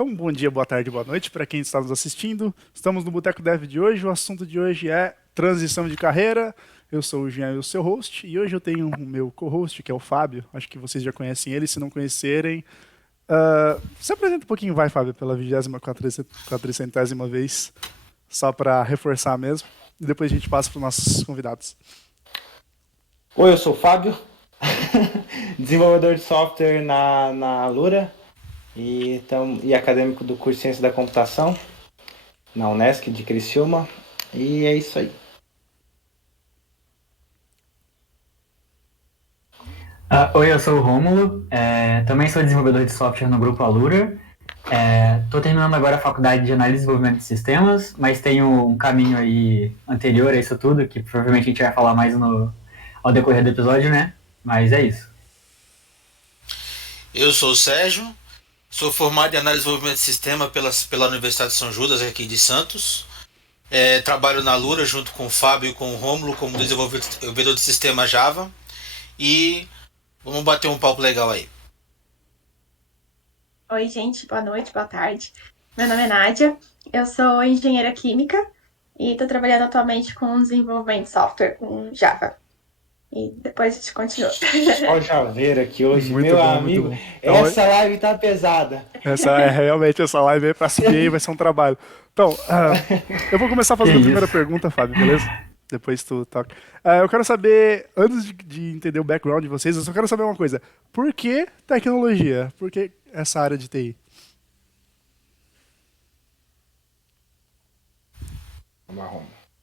Então, bom dia, boa tarde, boa noite para quem está nos assistindo. Estamos no Boteco Dev de hoje. O assunto de hoje é transição de carreira. Eu sou o Jean, o seu host, e hoje eu tenho o meu co-host, que é o Fábio. Acho que vocês já conhecem ele, se não conhecerem. Se apresenta um pouquinho, vai, Fábio, pela 24ª vez, só para reforçar mesmo. E depois a gente passa para os nossos convidados. Oi, eu sou o Fábio, desenvolvedor de software na Alura e acadêmico do curso de Ciência da Computação na Unesc de Criciúma. E é isso aí. Oi, eu sou o Rômulo, também sou desenvolvedor de software no Grupo Alura. Estou terminando agora a faculdade de análise e desenvolvimento de sistemas, mas tenho um caminho aí anterior a isso tudo, que provavelmente a gente vai falar mais ao decorrer do episódio, né? Mas é isso. Eu sou o Sérgio, sou formado em análise e desenvolvimento de sistema pela Universidade de São Judas, aqui de Santos. Trabalho na Lura junto com o Fábio e com o Rômulo como desenvolvedor de sistema Java. E vamos bater um papo legal aí. Oi, gente, boa noite, boa tarde. Meu nome é Nádia, eu sou engenheira química e estou trabalhando atualmente com desenvolvimento de software com Java. E depois a gente continua. Ó o Javeiro aqui hoje, Muito meu bom, amigo. muito bom. Então, Essa live tá pesada. Essa live aí para subir aí vai ser um trabalho. Então, eu vou começar fazendo a primeira pergunta, Fábio, beleza? Depois tu toca. Eu quero saber, antes de entender o background de vocês, eu só quero saber uma coisa. Por que tecnologia? Por que essa área de TI?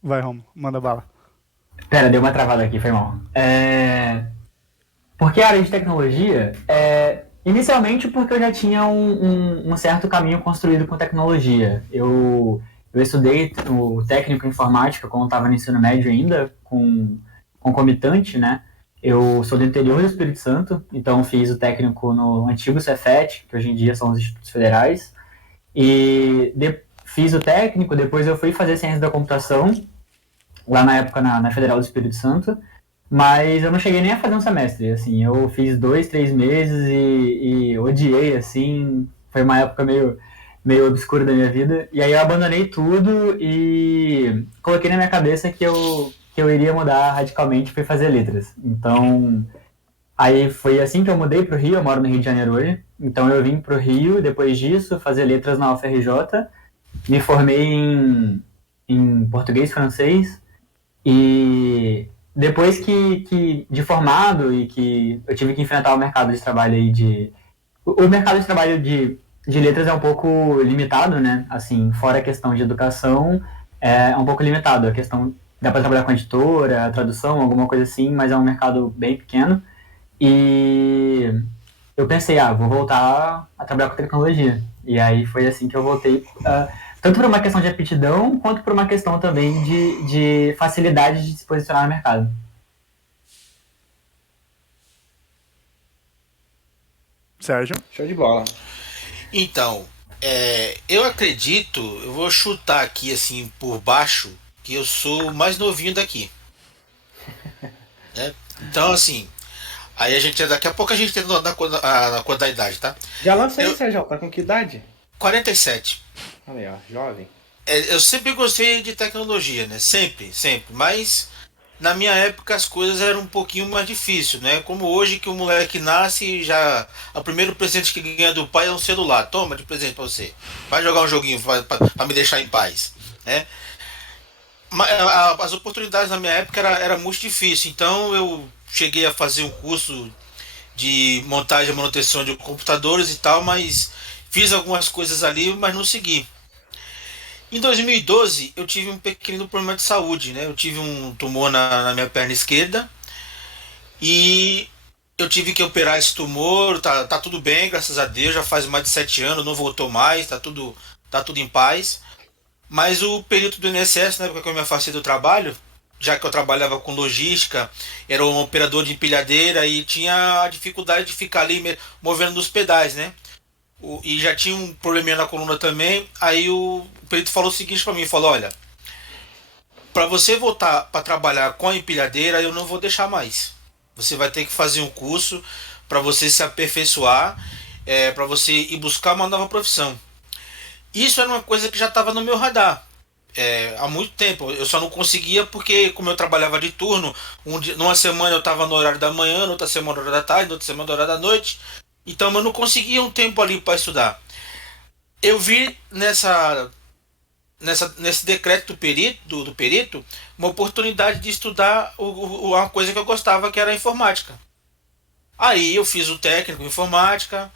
Vai, Romo, manda bala. Pera, deu uma travada aqui, foi mal. Por que a área de tecnologia? Inicialmente porque eu já tinha um certo caminho construído com tecnologia. Eu estudei o técnico em informática quando estava no ensino médio ainda, com concomitante, né? Eu sou do interior do Espírito Santo, então fiz o técnico no antigo Cefet, que hoje em dia são os institutos federais, e fiz o técnico, depois eu fui fazer ciência da computação, lá na época na Federal do Espírito Santo, mas eu não cheguei nem a fazer um semestre, assim, eu fiz 2, 3 meses e odiei, assim, foi uma época meio obscura da minha vida, e aí eu abandonei tudo e coloquei na minha cabeça que eu iria mudar radicalmente para fazer letras. Então, aí foi assim que eu mudei para o Rio, eu moro no Rio de Janeiro hoje, então eu vim para o Rio, depois disso, fazer letras na UFRJ, me formei em português e francês, e depois que de formado e que eu tive que enfrentar o mercado de trabalho aí o mercado de trabalho de letras é um pouco limitado, né? Assim, fora a questão de educação, é um pouco limitado. A questão dá para trabalhar com editora, tradução, alguma coisa assim, mas é um mercado bem pequeno. E eu pensei, vou voltar a trabalhar com tecnologia. E aí foi assim que eu voltei, tanto por uma questão de aptidão, quanto por uma questão também de facilidade de se posicionar no mercado. Sérgio? Show de bola. Então, eu acredito, eu vou chutar aqui assim por baixo, que eu sou o mais novinho daqui. Né? Então, assim, aí daqui a pouco a gente tem na conta da idade, tá? Já lança aí, Eu, Sérgio, tá com que idade? 47. Olha aí, ó, jovem. Eu sempre gostei de tecnologia, né? Sempre, sempre. Mas na minha época as coisas eram um pouquinho mais difíceis, né? Como hoje que o moleque nasce e já. O primeiro presente que ganha do pai é um celular. Toma de presente pra você. Vai jogar um joguinho pra me deixar em paz. Né? As oportunidades na minha época era muito difícil. Então eu cheguei a fazer um curso de montagem e manutenção de computadores e tal, mas fiz algumas coisas ali, mas não segui. Em 2012, eu tive um pequeno problema de saúde, né? Eu tive um tumor na minha perna esquerda e eu tive que operar esse tumor. Tá tudo bem, graças a Deus. Já faz mais de 7 anos, não voltou mais, tá tudo em paz. Mas o período do INSS, na época que eu me afastei do trabalho, já que eu trabalhava com logística, era um operador de empilhadeira e tinha a dificuldade de ficar ali movendo nos pedais, né? E já tinha um probleminha na coluna também. Aí o perito falou o seguinte para mim, falou, olha, para você voltar para trabalhar com a empilhadeira, eu não vou deixar mais. Você vai ter que fazer um curso para você se aperfeiçoar, para você ir buscar uma nova profissão. Isso era uma coisa que já estava no meu radar. Há muito tempo. Eu só não conseguia porque, como eu trabalhava de turno, numa semana eu estava no horário da manhã, na outra semana no horário da tarde, na outra semana no horário da noite. Então eu não conseguia um tempo ali para estudar. Eu vi nesse decreto do perito uma oportunidade de estudar uma coisa que eu gostava, que era a informática. Aí eu fiz o técnico em informática,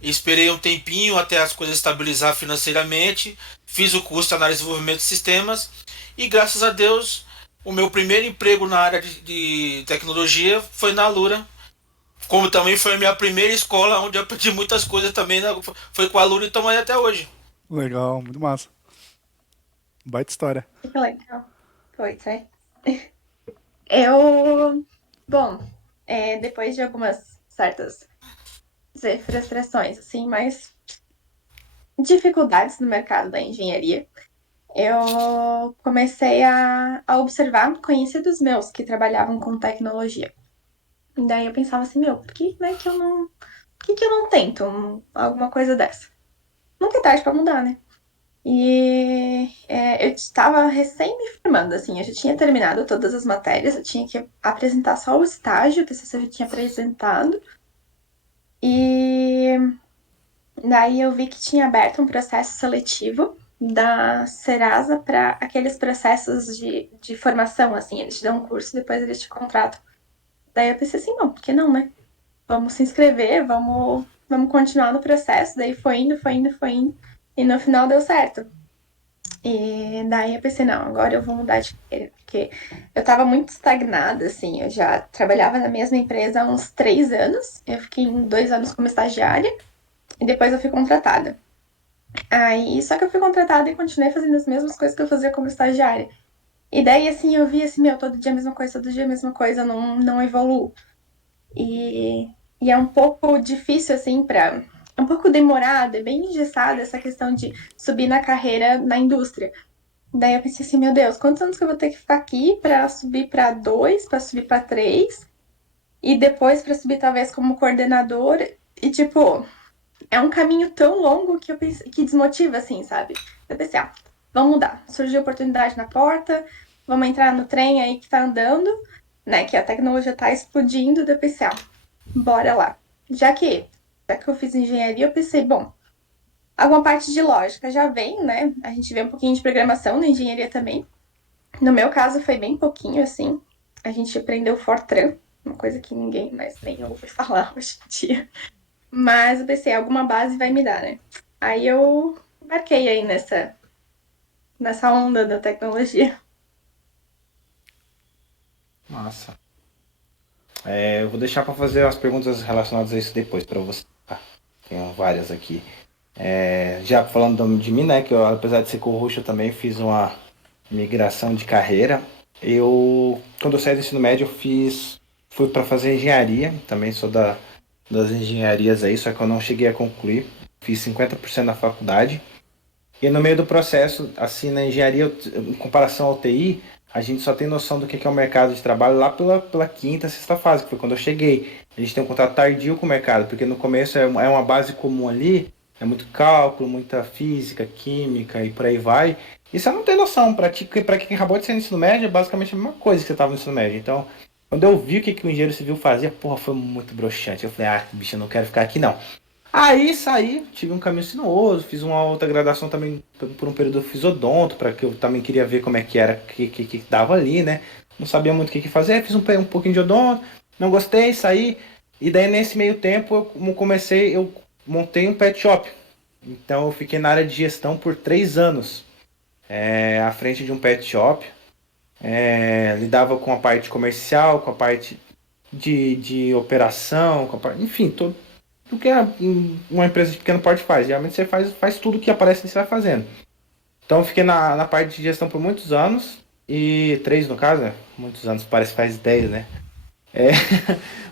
esperei um tempinho até as coisas estabilizar financeiramente, fiz o curso de análise e desenvolvimento de sistemas e graças a Deus o meu primeiro emprego na área de tecnologia foi na Alura, como também foi a minha primeira escola onde eu aprendi muitas coisas também, né? Foi com a Alura e estamos aí até hoje. Legal, muito massa. Baita história. Que legal. Pois é. Eu, bom, depois de algumas certas dizer, frustrações, assim, mas dificuldades no mercado da engenharia, eu comecei a observar conhecidos meus que trabalhavam com tecnologia. E daí eu pensava assim, meu, por que, né, que eu não, por que eu não tento alguma coisa dessa? Nunca é tarde pra mudar, né? E eu estava recém me formando, assim, eu já tinha terminado todas as matérias, eu tinha que apresentar só o estágio, que eu já tinha apresentado. E daí eu vi que tinha aberto um processo seletivo da Serasa para aqueles processos de formação, assim, eles te dão um curso, depois eles te contratam. Daí eu pensei assim, não, por que não, né? Vamos se inscrever, vamos continuar no processo. Daí foi indo, foi indo, foi indo. E no final deu certo. E daí eu pensei, não, agora eu vou mudar de carreira, porque eu tava muito estagnada, assim, eu já trabalhava na mesma empresa há uns 3 anos, eu fiquei 2 anos como estagiária, e depois eu fui contratada. Aí, só que eu fui contratada e continuei fazendo as mesmas coisas que eu fazia como estagiária. E daí, assim, eu vi assim, meu, todo dia a mesma coisa, todo dia a mesma coisa, não evoluo. E, e é um pouco difícil, assim, pra... É um pouco demorado, é bem engessado essa questão de subir na carreira na indústria. Daí eu pensei assim, meu Deus, quantos anos que eu vou ter que ficar aqui pra subir pra 2, pra subir pra 3, e depois pra subir talvez como coordenador, e tipo, é um caminho tão longo que eu pensei, que desmotiva, assim, sabe? Eu pensei, vamos mudar. Surgiu oportunidade na porta, vamos entrar no trem aí que tá andando, né? Que a tecnologia tá explodindo, daí eu pensei, bora lá. Já que eu fiz engenharia, eu pensei, bom, alguma parte de lógica já vem, né? A gente vê um pouquinho de programação na engenharia também. No meu caso, foi bem pouquinho, assim. A gente aprendeu Fortran, uma coisa que ninguém mais nem ouve falar hoje em dia. Mas eu pensei, alguma base vai me dar, né? Aí eu embarquei aí nessa onda da tecnologia. Massa. Eu vou deixar para fazer as perguntas relacionadas a isso depois para você. Tá? Tenho várias aqui. Já falando de mim, né? Que eu, apesar de ser co-host, eu também fiz uma migração de carreira. Quando eu saí do ensino médio, fui para fazer engenharia. Também sou das engenharias aí, só que eu não cheguei a concluir. Fiz 50% na faculdade. E no meio do processo, assim, na engenharia, em comparação ao TI, a gente só tem noção do que é o mercado de trabalho lá pela quinta, sexta fase, que foi quando eu cheguei. A gente tem um contato tardio com o mercado, porque no começo é uma base comum ali, é muito cálculo, muita física, química e por aí vai. E você não tem noção, para quem acabou de ser no ensino médio, é basicamente a mesma coisa que você estava no ensino médio. Então, quando eu vi o que o engenheiro civil fazia, porra, foi muito broxante. Eu falei, bicho, eu não quero ficar aqui não. Aí saí, tive um caminho sinuoso, fiz uma outra graduação também por um período eu fiz odonto, para que eu também queria ver como é que era, que dava ali, né? Não sabia muito o que fazer, fiz um pouquinho de odonto, não gostei, saí. E daí nesse meio tempo eu montei um pet shop. Então eu fiquei na área de gestão por 3 anos, à frente de um pet shop. Lidava com a parte comercial, com a parte de operação, enfim, do que uma empresa de pequeno porte faz. Geralmente você faz tudo que aparece que você vai fazendo. Então eu fiquei na parte de gestão por muitos anos, e 3 no caso, né? Muitos anos, parece que faz 10, né? É,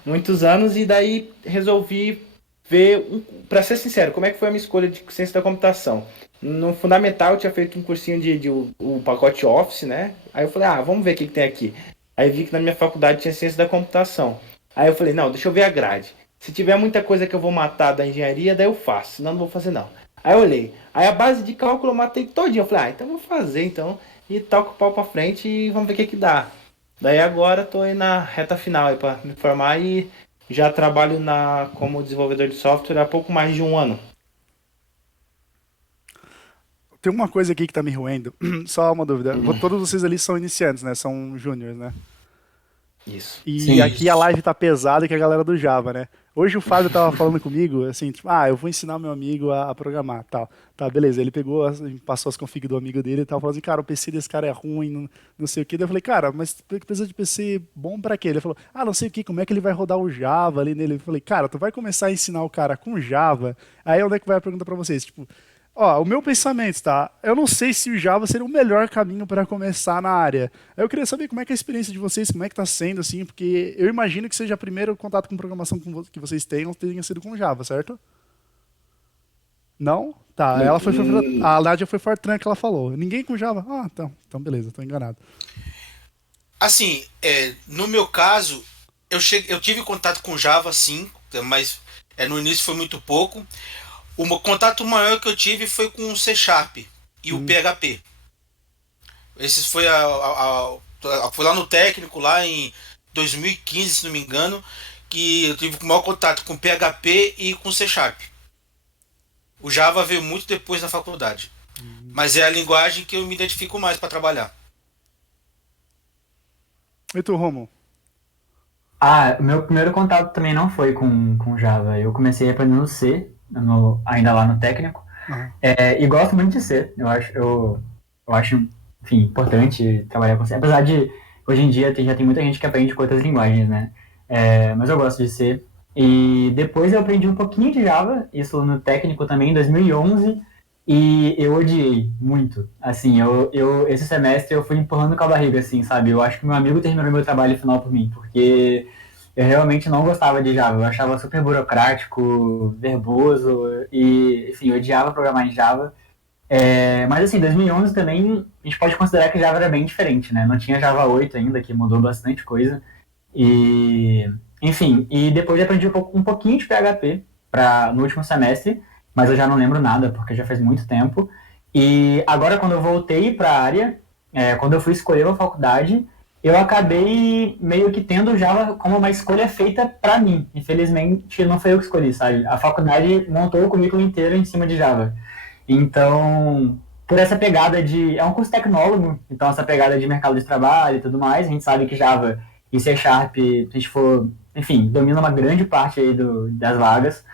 muitos anos, e daí resolvi ver, para ser sincero, como é que foi a minha escolha de ciência da computação. No fundamental eu tinha feito um cursinho de o pacote Office, né? Aí eu falei, vamos ver o que tem aqui. Aí vi que na minha faculdade tinha ciência da computação. Aí eu falei, não, deixa eu ver a grade. Se tiver muita coisa que eu vou matar da engenharia, daí eu faço, senão não vou fazer não. Aí eu olhei. Aí a base de cálculo eu matei todinha. Eu falei, então eu vou fazer então. E toco o pau pra frente e vamos ver o que dá. Daí agora tô aí na reta final aí pra me formar e já trabalho como desenvolvedor de software há pouco mais de um ano. Tem uma coisa aqui que tá me roendo. Só uma dúvida. Todos vocês ali são iniciantes, né? São júniores, né? Isso. E Sim. aqui a live tá pesada que é a galera do Java, né? Hoje o Fábio tava falando comigo, assim, tipo, eu vou ensinar meu amigo a programar, tal. Tá, beleza. Ele pegou, passou as config do amigo dele e tal, falou assim, cara, o PC desse cara é ruim, não sei o que. Daí eu falei, cara, mas precisa de PC bom pra quê? Ele falou, não sei o que, como é que ele vai rodar o Java ali nele? Eu falei, cara, tu vai começar a ensinar o cara com Java, aí onde é que vai a pergunta pra vocês? Tipo, o meu pensamento, tá? Eu não sei se o Java seria o melhor caminho para começar na área. Eu queria saber como é que é a experiência de vocês, como é que tá sendo, assim, porque eu imagino que seja o primeiro contato com programação que vocês tenha sido com Java, certo? Não? Tá, a Nádia foi Fortran que ela falou. Ninguém com Java? Então beleza, tô enganado. Assim, no meu caso, eu tive contato com Java, sim, mas no início foi muito pouco. Contato maior que eu tive foi com o C Sharp e o Hum. PHP. Esse foi foi lá no técnico, lá em 2015, se não me engano, que eu tive o maior contato com PHP e com C Sharp. O Java veio muito depois na faculdade, mas é a linguagem que eu me identifico mais para trabalhar. E tu, Romo? O meu primeiro contato também não foi com Java. Eu comecei aprendendo C, ainda lá no técnico. Aham. E gosto muito de C. Eu acho, enfim, importante trabalhar com C. Apesar de, hoje em dia, já tem muita gente que aprende com outras linguagens, né? Mas eu gosto de C. E depois eu aprendi um pouquinho de Java, isso no técnico também, em 2011. E eu odiei muito. Assim, esse semestre eu fui empurrando com a barriga, assim, sabe? Eu acho que meu amigo terminou meu trabalho final por mim, porque eu realmente não gostava de Java. Eu achava super burocrático, verboso e, enfim, eu odiava programar em Java. Mas assim, 2011 também a gente pode considerar que Java era bem diferente, né? Não tinha Java 8 ainda, que mudou bastante coisa. E, enfim, e depois eu aprendi um pouquinho de PHP no último semestre, mas eu já não lembro nada, porque já faz muito tempo. E agora, quando eu voltei para a área, quando eu fui escolher uma faculdade, eu acabei meio que tendo o Java como uma escolha feita para mim. Infelizmente, não foi eu que escolhi, sabe? A faculdade montou o currículo inteiro em cima de Java. Então, por essa pegada de. É um curso tecnólogo, então essa pegada de mercado de trabalho e tudo mais, a gente sabe que Java e C Sharp, se a gente for, enfim, domina uma grande parte aí das vagas.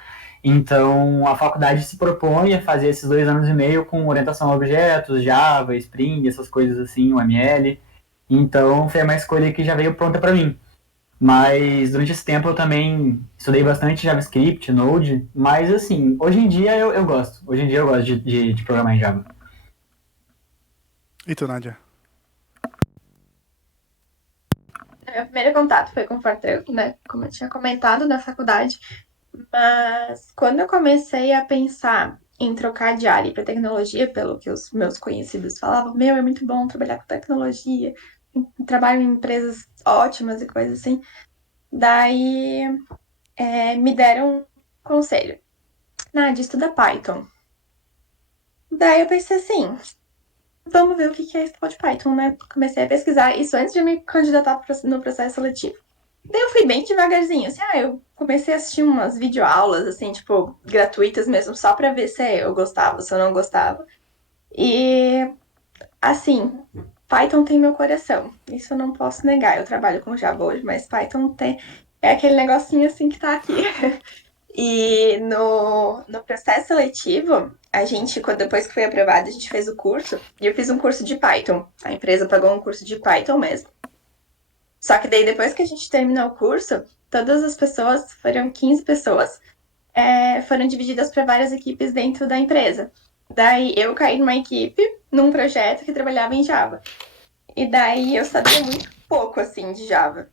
Então, a faculdade se propõe a fazer esses 2 anos e meio com orientação a objetos, Java, Spring, essas coisas assim, o ML. Então, foi uma escolha que já veio pronta para mim. Mas durante esse tempo eu também estudei bastante JavaScript, Node, mas assim, hoje em dia eu gosto. Hoje em dia eu gosto de programar em Java. E tu, Nádia? Meu primeiro contato foi com o Fortran, né? Como eu tinha comentado na faculdade. Mas quando eu comecei a pensar em trocar de área para tecnologia, pelo que os meus conhecidos falavam, é muito bom trabalhar com tecnologia, trabalho em empresas ótimas e coisas assim. Daí me deram um conselho. Nádia, estuda Python. Daí eu pensei assim, vamos ver o que é esse tal de Python, né? Comecei a pesquisar isso antes de me candidatar no processo seletivo. Daí eu fui bem devagarzinho, assim, eu comecei a assistir umas videoaulas, assim, tipo, gratuitas mesmo, só pra ver se eu gostava, se eu não gostava. E, assim, Python tem meu coração, isso eu não posso negar. Eu trabalho com Java hoje, mas Python é aquele negocinho, assim, que tá aqui. E no processo seletivo, a gente, depois que foi aprovado, a gente fez o curso, e eu fiz um curso de Python. A empresa pagou um curso de Python mesmo. Só que daí, depois que a gente terminou o curso, todas as pessoas, foram 15 pessoas, foram divididas para várias equipes dentro da empresa. Daí eu caí numa equipe, num projeto que trabalhava em Java. E daí eu sabia muito pouco, assim, de Java.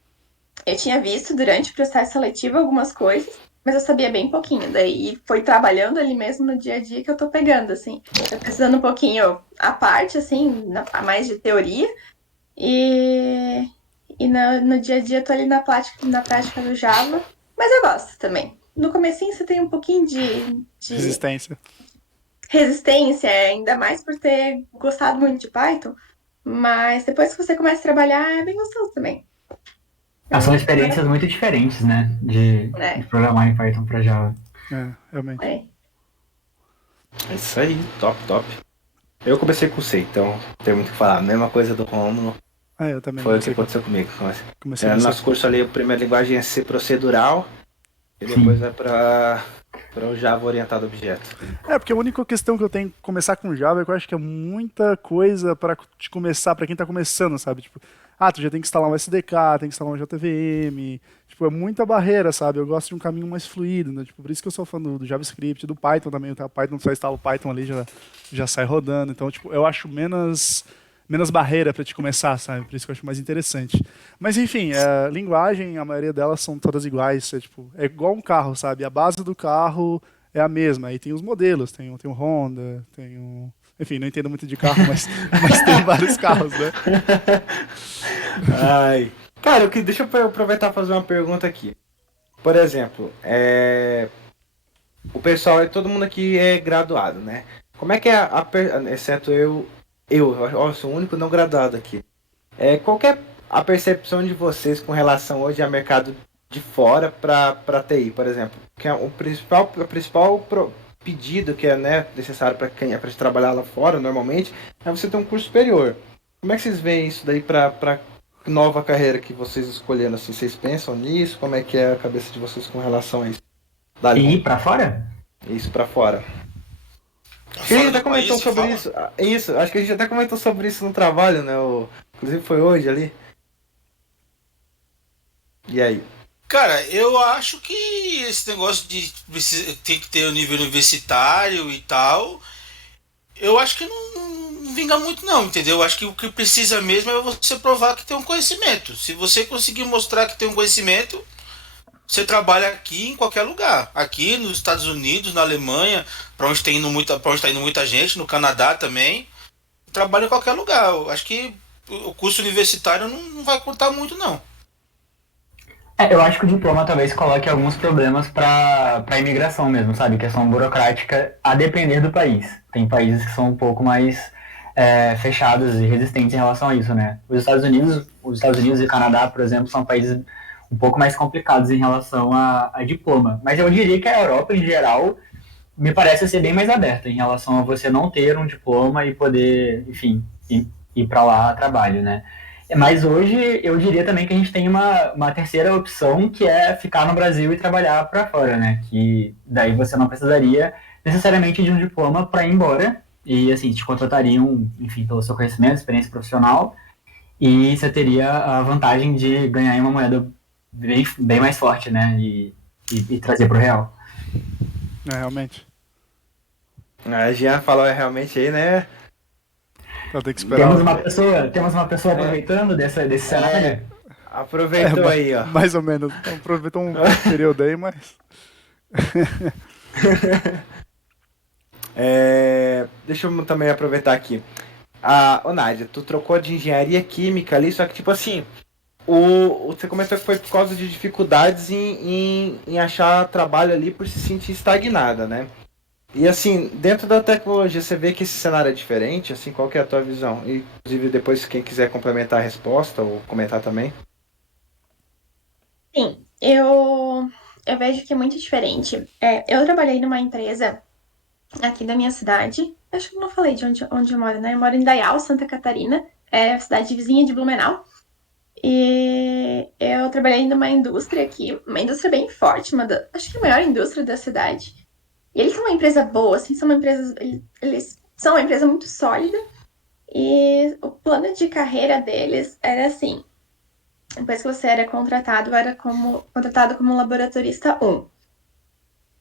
Eu tinha visto durante o processo seletivo algumas coisas, mas eu sabia bem pouquinho. Daí foi trabalhando ali mesmo no dia a dia que eu tô pegando, assim. Eu precisando um pouquinho à parte, assim, a mais de teoria. E no dia a dia eu tô ali na prática do Java, mas eu gosto também. No comecinho você tem um pouquinho de Resistência. resistência, ainda mais por ter gostado muito de Python. Mas depois que você começa a trabalhar, é bem gostoso também. São experiências muito diferentes, né? De É, programar em Python para Java. Realmente. é. É isso aí, top, top. Eu comecei com C, então não tem muito o que falar. A mesma coisa do Romulo, Eu também foi o que comecei aconteceu comigo. comecei No com nosso C. curso ali, a primeira linguagem é C procedural e Sim. depois vai para o Java orientado a objeto. Porque a única questão que eu tenho que começar com Java é que eu acho que é muita coisa pra te começar, pra quem tá começando, sabe? Tipo, tu já tem que instalar um SDK, tem que instalar um JVM, tipo, é muita barreira, sabe? Eu gosto de um caminho mais fluido, né? Tipo, por isso que eu sou fã do JavaScript, do Python também, tá? Python só instala o Python ali, já sai rodando, então, tipo, eu acho menos barreira pra te começar, sabe? Por isso que eu acho mais interessante. Mas enfim, linguagem, a maioria delas são todas iguais, é igual um carro, sabe? A base do carro é a mesma. Aí tem os modelos, tem o Honda, tem o... Enfim, não entendo muito de carro, mas tem vários carros, né? Ai. Cara, deixa eu aproveitar e fazer uma pergunta aqui. Por exemplo, o pessoal, todo mundo aqui é graduado, né? Como é que é, exceto eu sou o único não graduado aqui. Qual que é a percepção de vocês com relação hoje ao mercado de fora para TI, por exemplo? Que é o principal pedido que é, né, necessário para quem é para trabalhar lá fora, normalmente, é você ter um curso superior. Como é que vocês veem isso daí para nova carreira que vocês escolheram? Assim, vocês pensam nisso? Como é que é a cabeça de vocês com relação a isso? E ir para fora? Isso para fora. Acho que a gente até comentou sobre isso. Isso, acho que a gente até comentou sobre isso no trabalho, né? Inclusive foi hoje ali. E aí? Cara, eu acho que esse negócio de ter que ter o nível universitário e tal, eu acho que não vinga muito não, entendeu? Eu acho que o que precisa mesmo é você provar que tem um conhecimento. Se você conseguir mostrar que tem um conhecimento, você trabalha aqui em qualquer lugar. Aqui nos Estados Unidos, na Alemanha, para onde tá indo muita gente, no Canadá também, trabalha em qualquer lugar. Eu acho que o curso universitário não vai contar muito não. Eu acho que o diploma talvez coloque alguns problemas para a imigração mesmo, sabe? Questão burocrática, a depender do país. Tem países que são um pouco mais fechados e resistentes em relação a isso, né? Os Estados Unidos e o Canadá, por exemplo, são países um pouco mais complicados em relação a diploma. Mas eu diria que a Europa, em geral, me parece ser bem mais aberta em relação a você não ter um diploma e poder, enfim, ir para lá a trabalho, né? Mas hoje eu diria também que a gente tem uma terceira opção, que é ficar no Brasil e trabalhar para fora, né? Que daí você não precisaria necessariamente de um diploma para ir embora. E assim, te contratariam, enfim, pelo seu conhecimento, experiência profissional, e você teria a vantagem de ganhar em uma moeda bem mais forte, né? E trazer para o real. Realmente. A Jean falou realmente aí, né? Então tem que esperar. Temos uma pessoa aproveitando desse cenário. Aproveitou aí, ó. Mais ou menos. Aproveitou um período aí, mas... Deixa eu também aproveitar aqui. Ô Nádia, tu trocou de engenharia química ali, só que tipo assim, você comentou que foi por causa de dificuldades em achar trabalho ali por se sentir estagnada, né? E assim, dentro da tecnologia, você vê que esse cenário é diferente? Assim, qual que é a tua visão? E, inclusive, depois, quem quiser complementar a resposta ou comentar também. Sim, eu vejo que é muito diferente. Eu trabalhei numa empresa aqui da minha cidade. Acho que eu não falei de onde eu moro, né? Eu moro em Dayal, Santa Catarina. É a cidade vizinha de Blumenau. E eu trabalhei numa indústria aqui, uma indústria bem forte, acho que a maior indústria da cidade. E eles são uma empresa boa, assim, eles são uma empresa muito sólida. E o plano de carreira deles era assim: depois que você era contratado, contratado como laboratorista 1.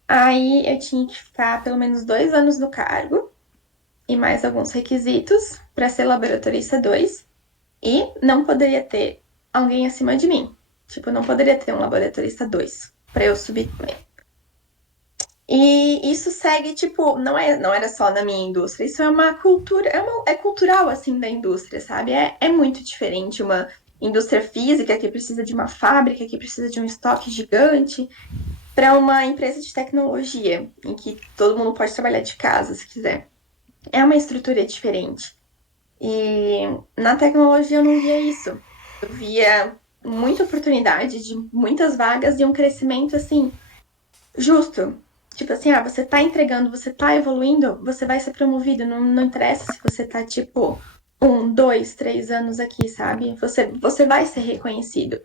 Aí eu tinha que ficar pelo menos 2 anos no cargo e mais alguns requisitos para ser laboratorista 2. E não poderia ter alguém acima de mim. Tipo, não poderia ter um laboratorista 2 para eu subir também. E isso segue, tipo, não era só na minha indústria, isso é uma cultura, é cultural, assim, da indústria, sabe? É muito diferente uma indústria física que precisa de uma fábrica, que precisa de um estoque gigante, para uma empresa de tecnologia, em que todo mundo pode trabalhar de casa, se quiser. é uma estrutura diferente. E na tecnologia eu não via isso. Eu via muita oportunidade de muitas vagas e um crescimento assim justo. Tipo assim, você tá entregando, você tá evoluindo, você vai ser promovido. Não interessa se você tá, tipo, 1, 2, 3 anos aqui, sabe? Você vai ser reconhecido.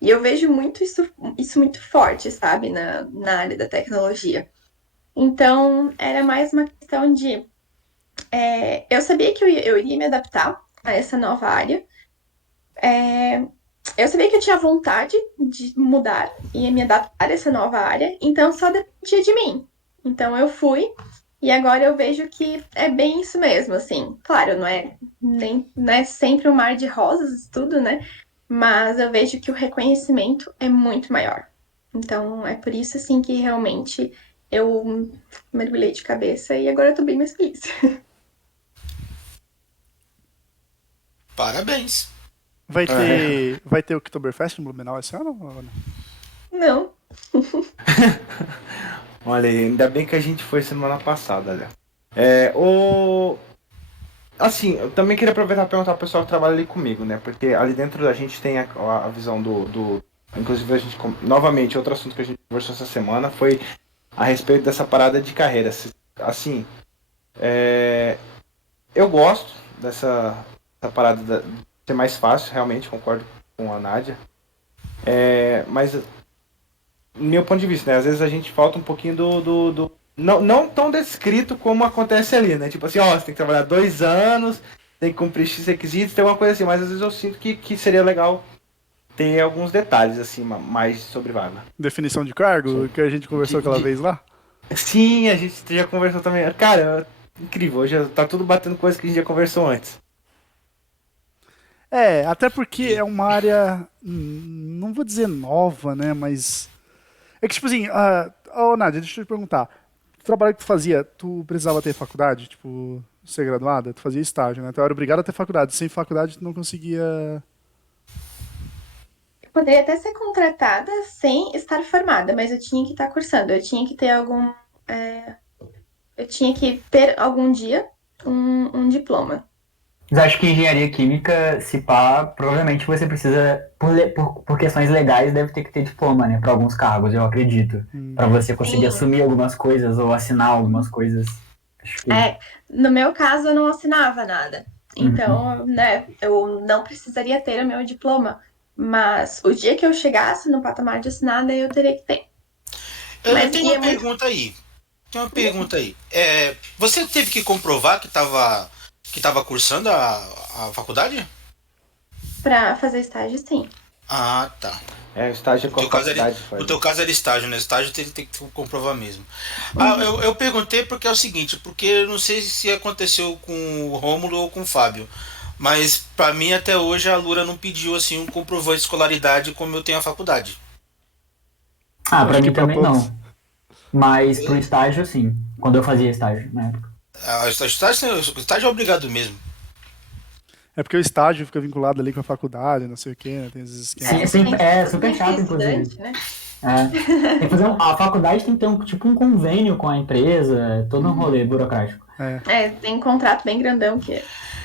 E eu vejo muito isso muito forte, sabe, na área da tecnologia. Então, era mais uma questão de. Eu sabia que eu iria me adaptar a essa nova área. Eu sabia que eu tinha vontade de mudar e me adaptar a essa nova área, então só dependia de mim. Então eu fui e agora eu vejo que é bem isso mesmo, assim. Claro, não é sempre um mar de rosas tudo, né? Mas eu vejo que o reconhecimento é muito maior. Então é por isso assim que realmente eu mergulhei de cabeça e agora eu tô bem mais feliz. Parabéns. Vai ter o Oktoberfest no Blumenau esse ano? Ou não? Não. Olha aí, ainda bem que a gente foi semana passada, olha. Assim, eu também queria aproveitar e perguntar ao pessoal que trabalha ali comigo, né? Porque ali dentro da gente tem a visão do. Inclusive, a gente. Novamente, outro assunto que a gente conversou essa semana foi a respeito dessa parada de carreira. Assim, eu gosto dessa parada de ser mais fácil, realmente, concordo com a Nádia. Mas, do meu ponto de vista, né? Às vezes a gente falta um pouquinho do não tão descrito como acontece ali, né? Tipo assim, você tem que trabalhar 2 anos, tem que cumprir X requisitos, tem uma coisa assim, mas às vezes eu sinto que seria legal ter alguns detalhes, assim, mais sobre vaga. Definição de cargo, que a gente conversou aquela vez lá? Sim, a gente já conversou também. Cara, incrível, já tá tudo batendo coisa que a gente já conversou antes. Até porque é uma área, não vou dizer nova, né, mas... É que, tipo assim, Nádia, deixa eu te perguntar. O trabalho que tu fazia, tu precisava ter faculdade, tipo, ser graduada? Tu fazia estágio, né? Tu era obrigado a ter faculdade. Sem faculdade, tu não conseguia... Eu poderia até ser contratada sem estar formada, mas eu tinha que estar cursando. Eu tinha que ter algum dia um diploma. Mas acho que engenharia química, se pá, provavelmente você precisa, por questões legais, deve ter que ter diploma, né? Para alguns cargos, eu acredito. Para você conseguir Sim. assumir algumas coisas ou assinar algumas coisas. Acho que... No meu caso, eu não assinava nada. Então, né, eu não precisaria ter o meu diploma. Mas o dia que eu chegasse no patamar de assinada, eu teria que ter. Eu tenho uma pergunta aí. Tem uma pergunta aí. Você teve que comprovar que estava cursando a faculdade? Pra fazer estágio, sim. Ah, tá. O estágio com a faculdade. No teu caso era estágio, né? Estágio tem que comprovar mesmo. Eu perguntei porque é o seguinte, porque eu não sei se aconteceu com o Rômulo ou com o Fábio, mas pra mim até hoje a Lura não pediu assim um comprovante de escolaridade como eu tenho a faculdade. Pra mim pra também todos. não. Mas pro estágio, sim. Quando eu fazia estágio, na época. O estágio é obrigado mesmo. É porque o estágio fica vinculado ali com a faculdade, não sei o quê, né? Tem esses esquemas. Sim, é super Tem que ser chato, inclusive. estudante, né? Tem que fazer a faculdade tem que ter um convênio com a empresa, todo um rolê burocrático. Tem um contrato bem grandão que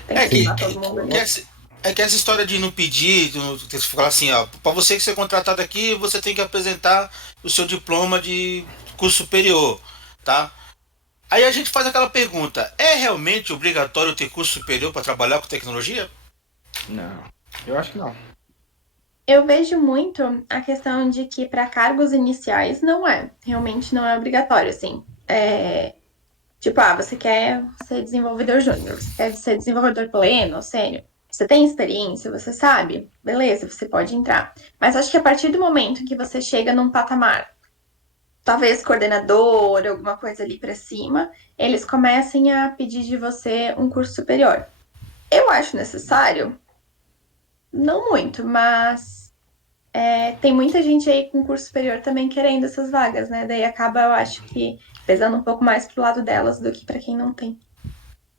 tem que assinar todo mundo ali. Que essa história de não pedir, você falar assim, para você ser contratado aqui, você tem que apresentar o seu diploma de curso superior, tá? Aí a gente faz aquela pergunta: é realmente obrigatório ter curso superior para trabalhar com tecnologia? Não, eu acho que não. Eu vejo muito a questão de que para cargos iniciais realmente não é obrigatório, assim. Tipo, você quer ser desenvolvedor júnior, você quer ser desenvolvedor pleno, sênior. Você tem experiência, você sabe? Beleza, você pode entrar. Mas acho que a partir do momento que você chega num patamar, talvez coordenador, alguma coisa ali para cima, eles comecem a pedir de você um curso superior. Eu acho necessário? Não muito, mas tem muita gente aí com curso superior também querendo essas vagas, né? Daí acaba, eu acho que, pesando um pouco mais pro lado delas do que para quem não tem.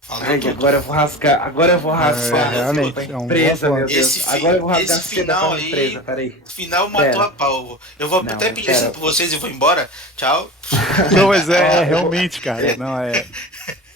Agora eu vou rasgar. Agora eu vou rasgar. Realmente, é um empresa, bom meu ponto. Deus. Agora eu vou rasgar Esse final aí, empresa, peraí. final matou a pau. Eu vou até pedir assim pra vocês e vou embora. Tchau. Não, mas realmente, cara. Não,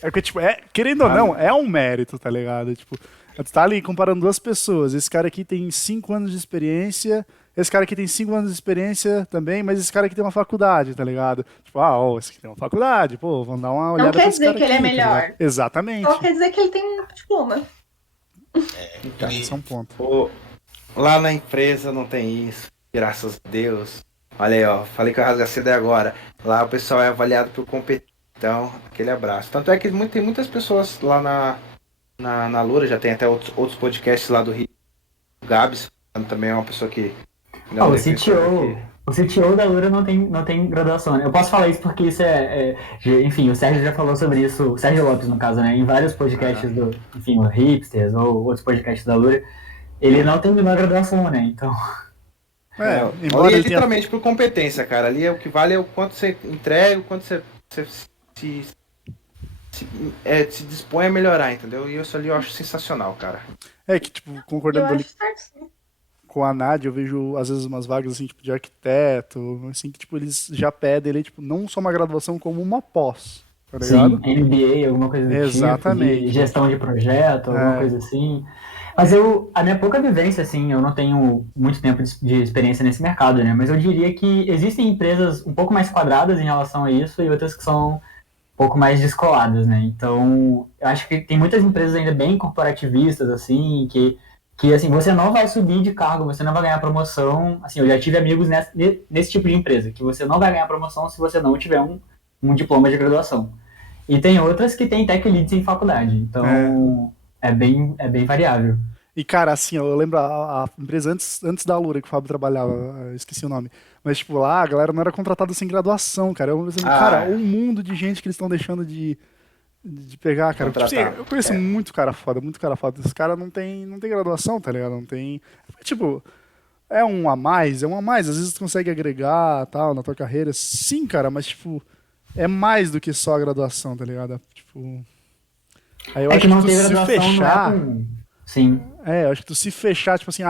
É que, tipo, querendo ou não, é um mérito, tá ligado? Tipo, tu tá ali comparando duas pessoas. Esse cara aqui tem 5 anos de experiência, esse cara aqui tem 5 anos de experiência também, mas esse cara aqui tem uma faculdade, tá ligado? Tipo, esse aqui tem uma faculdade, pô, vamos dar uma olhada Não quer pra esse dizer cara que ele é aqui, tá melhor. ligado? Exatamente. Só quer dizer que ele tem um diploma. Então, Esse é um ponto. lá na empresa não tem isso, graças a Deus. Olha aí, ó, falei que eu rasga cedo agora. Lá o pessoal é avaliado por competência. Então, aquele abraço. Tanto é que tem muitas pessoas lá na Lura, já tem até outros podcasts lá do Rio. O Gabs também é uma pessoa que. O CTO da Lura não tem graduação, né? Eu posso falar isso porque isso enfim, o Sérgio já falou sobre isso, o Sérgio Lopes, no caso, né? Em vários podcasts enfim, o Hipsters ou outros podcasts da Lura. Ele não tem nenhuma graduação, né? Então. Embora ali é ele tenha... literalmente por competência, cara. Ali o que vale é o quanto você entrega, o quanto você se dispõe a melhorar, entendeu? E isso ali eu acho sensacional, cara. que, tipo, Eu concordando ali acho certo, sim. com a Nádia, eu vejo, às vezes, umas vagas, assim, tipo, de arquiteto, assim, que, tipo, eles já pedem ele, tipo, não só uma graduação, como uma pós, tá ligado? Sim, MBA, alguma coisa do Exatamente. tipo, de gestão de projeto, alguma coisa assim. Mas a minha pouca vivência, assim, eu não tenho muito tempo de experiência nesse mercado, né? Mas eu diria que existem empresas um pouco mais quadradas em relação a isso e outras que são um pouco mais descoladas, né? Então, eu acho que tem muitas empresas ainda bem corporativistas, assim, que assim, você não vai subir de cargo, você não vai ganhar promoção. Assim, eu já tive amigos nesse tipo de empresa, que você não vai ganhar promoção se você não tiver um diploma de graduação. E tem outras que tem tech leads em faculdade, então é bem variável. E, cara, assim, eu lembro a empresa antes da Lura, que o Fábio trabalhava, eu esqueci o nome. Mas, tipo, lá a galera não era contratada sem graduação, cara. Eu pensando, cara, o mundo de gente que eles estão deixando de pegar, cara. Tipo, assim, eu conheço muito cara foda, muito cara foda. Esse cara não tem graduação, tá ligado? Não tem. Tipo, é um a mais. Às vezes tu consegue agregar tal na tua carreira. Sim, cara, mas, tipo, é mais do que só a graduação, tá ligado? Tipo. Aí eu acho que não tu ter se graduação fechar. não é Sim. Eu acho que tu se fechar, tipo assim,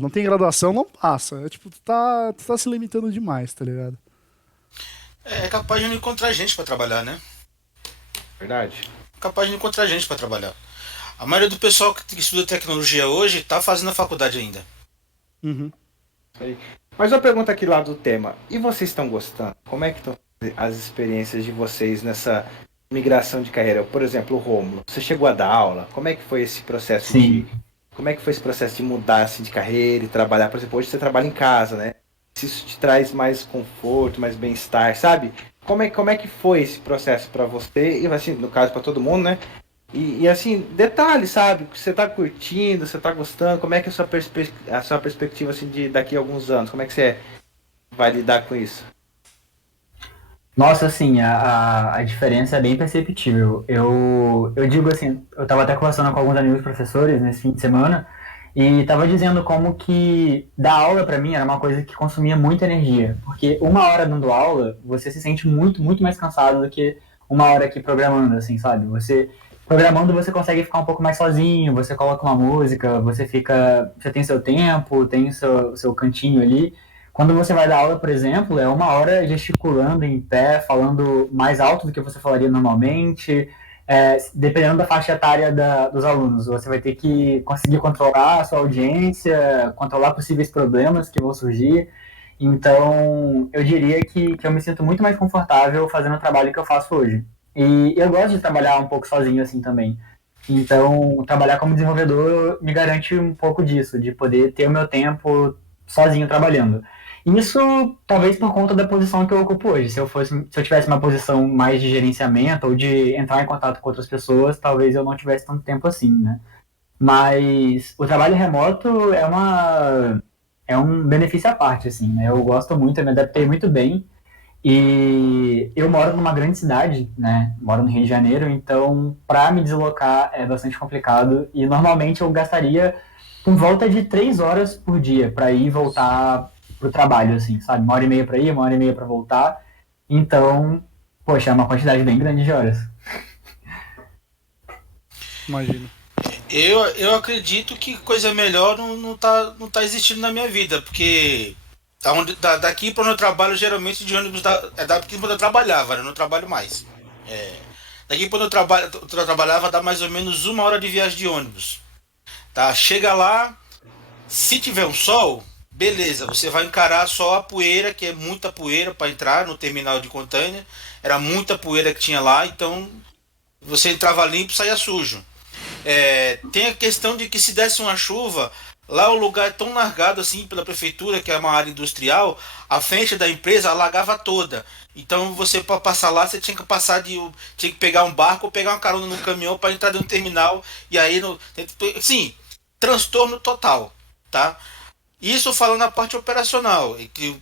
não tem graduação, não passa. Tipo, tu tá se limitando demais, tá ligado? É capaz de não encontrar gente pra trabalhar, né? Verdade. Capaz de não encontrar gente pra trabalhar. A maioria do pessoal que estuda tecnologia hoje tá fazendo a faculdade ainda. Uhum. Mas uma pergunta aqui lá do tema. E vocês estão gostando? Como é que estão as experiências de vocês nessa migração de carreira? Por exemplo, o Rômulo, você chegou a dar aula? Como é que foi esse processo como é que foi esse processo de mudar assim, de carreira e trabalhar? Por exemplo, hoje você trabalha em casa, né? Se isso te traz mais conforto, mais bem-estar, sabe? Como é que foi esse processo para você? E assim, no caso para todo mundo, né? E assim, detalhes, sabe? Você tá curtindo, você tá gostando? Como é que é a sua perspectiva assim, de daqui a alguns anos? Como é que você vai lidar com isso? Nossa, assim, a diferença é bem perceptível. Eu digo assim, eu estava até conversando com alguns amigos professores nesse fim de semana e estava dizendo como que dar aula para mim era uma coisa que consumia muita energia, porque uma hora dando aula, você se sente muito, muito mais cansado do que uma hora aqui programando, assim, sabe? Programando você consegue ficar um pouco mais sozinho, você coloca uma música, você tem seu tempo, tem seu cantinho ali. Quando você vai dar aula, por exemplo, é uma hora gesticulando em pé, falando mais alto do que você falaria normalmente. Dependendo da faixa etária dos alunos, você vai ter que conseguir controlar a sua audiência, controlar possíveis problemas que vão surgir. Então, eu diria que eu me sinto muito mais confortável fazendo o trabalho que eu faço hoje. E eu gosto de trabalhar um pouco sozinho assim também. Então, trabalhar como desenvolvedor me garante um pouco disso, de poder ter o meu tempo sozinho trabalhando. Isso talvez por conta da posição que eu ocupo hoje. Se eu tivesse uma posição mais de gerenciamento ou de entrar em contato com outras pessoas, talvez eu não tivesse tanto tempo assim, né? Mas o trabalho remoto é um benefício à parte, assim, né? Eu gosto muito, eu me adaptei muito bem. E eu moro numa grande cidade, né? Moro no Rio de Janeiro, então para me deslocar é bastante complicado. E normalmente eu gastaria por volta de 3 horas por dia para ir e voltar pro trabalho, assim, sabe? 1h30 para ir, 1h30 para voltar. Então, poxa, é uma quantidade bem grande de horas. Imagino. Eu acredito que coisa melhor não tá existindo na minha vida, porque daqui para onde eu trabalho, geralmente de ônibus daqui para onde eu trabalhava, eu não trabalho mais. Daqui quando eu trabalhava, dá mais ou menos 1 hora de viagem de ônibus. Tá? Chega lá, se tiver um sol, beleza, você vai encarar só a poeira, que é muita poeira para entrar no terminal de container. Era muita poeira que tinha lá, então você entrava limpo, saía sujo. Tem a questão de que se desse uma chuva, lá o lugar é tão largado assim pela prefeitura, que é uma área industrial, a frente da empresa alagava toda. Então você para passar lá, você tinha que tinha que pegar um barco ou pegar uma carona no caminhão para entrar no terminal e aí sim, transtorno total, tá? Isso falando na parte operacional, que,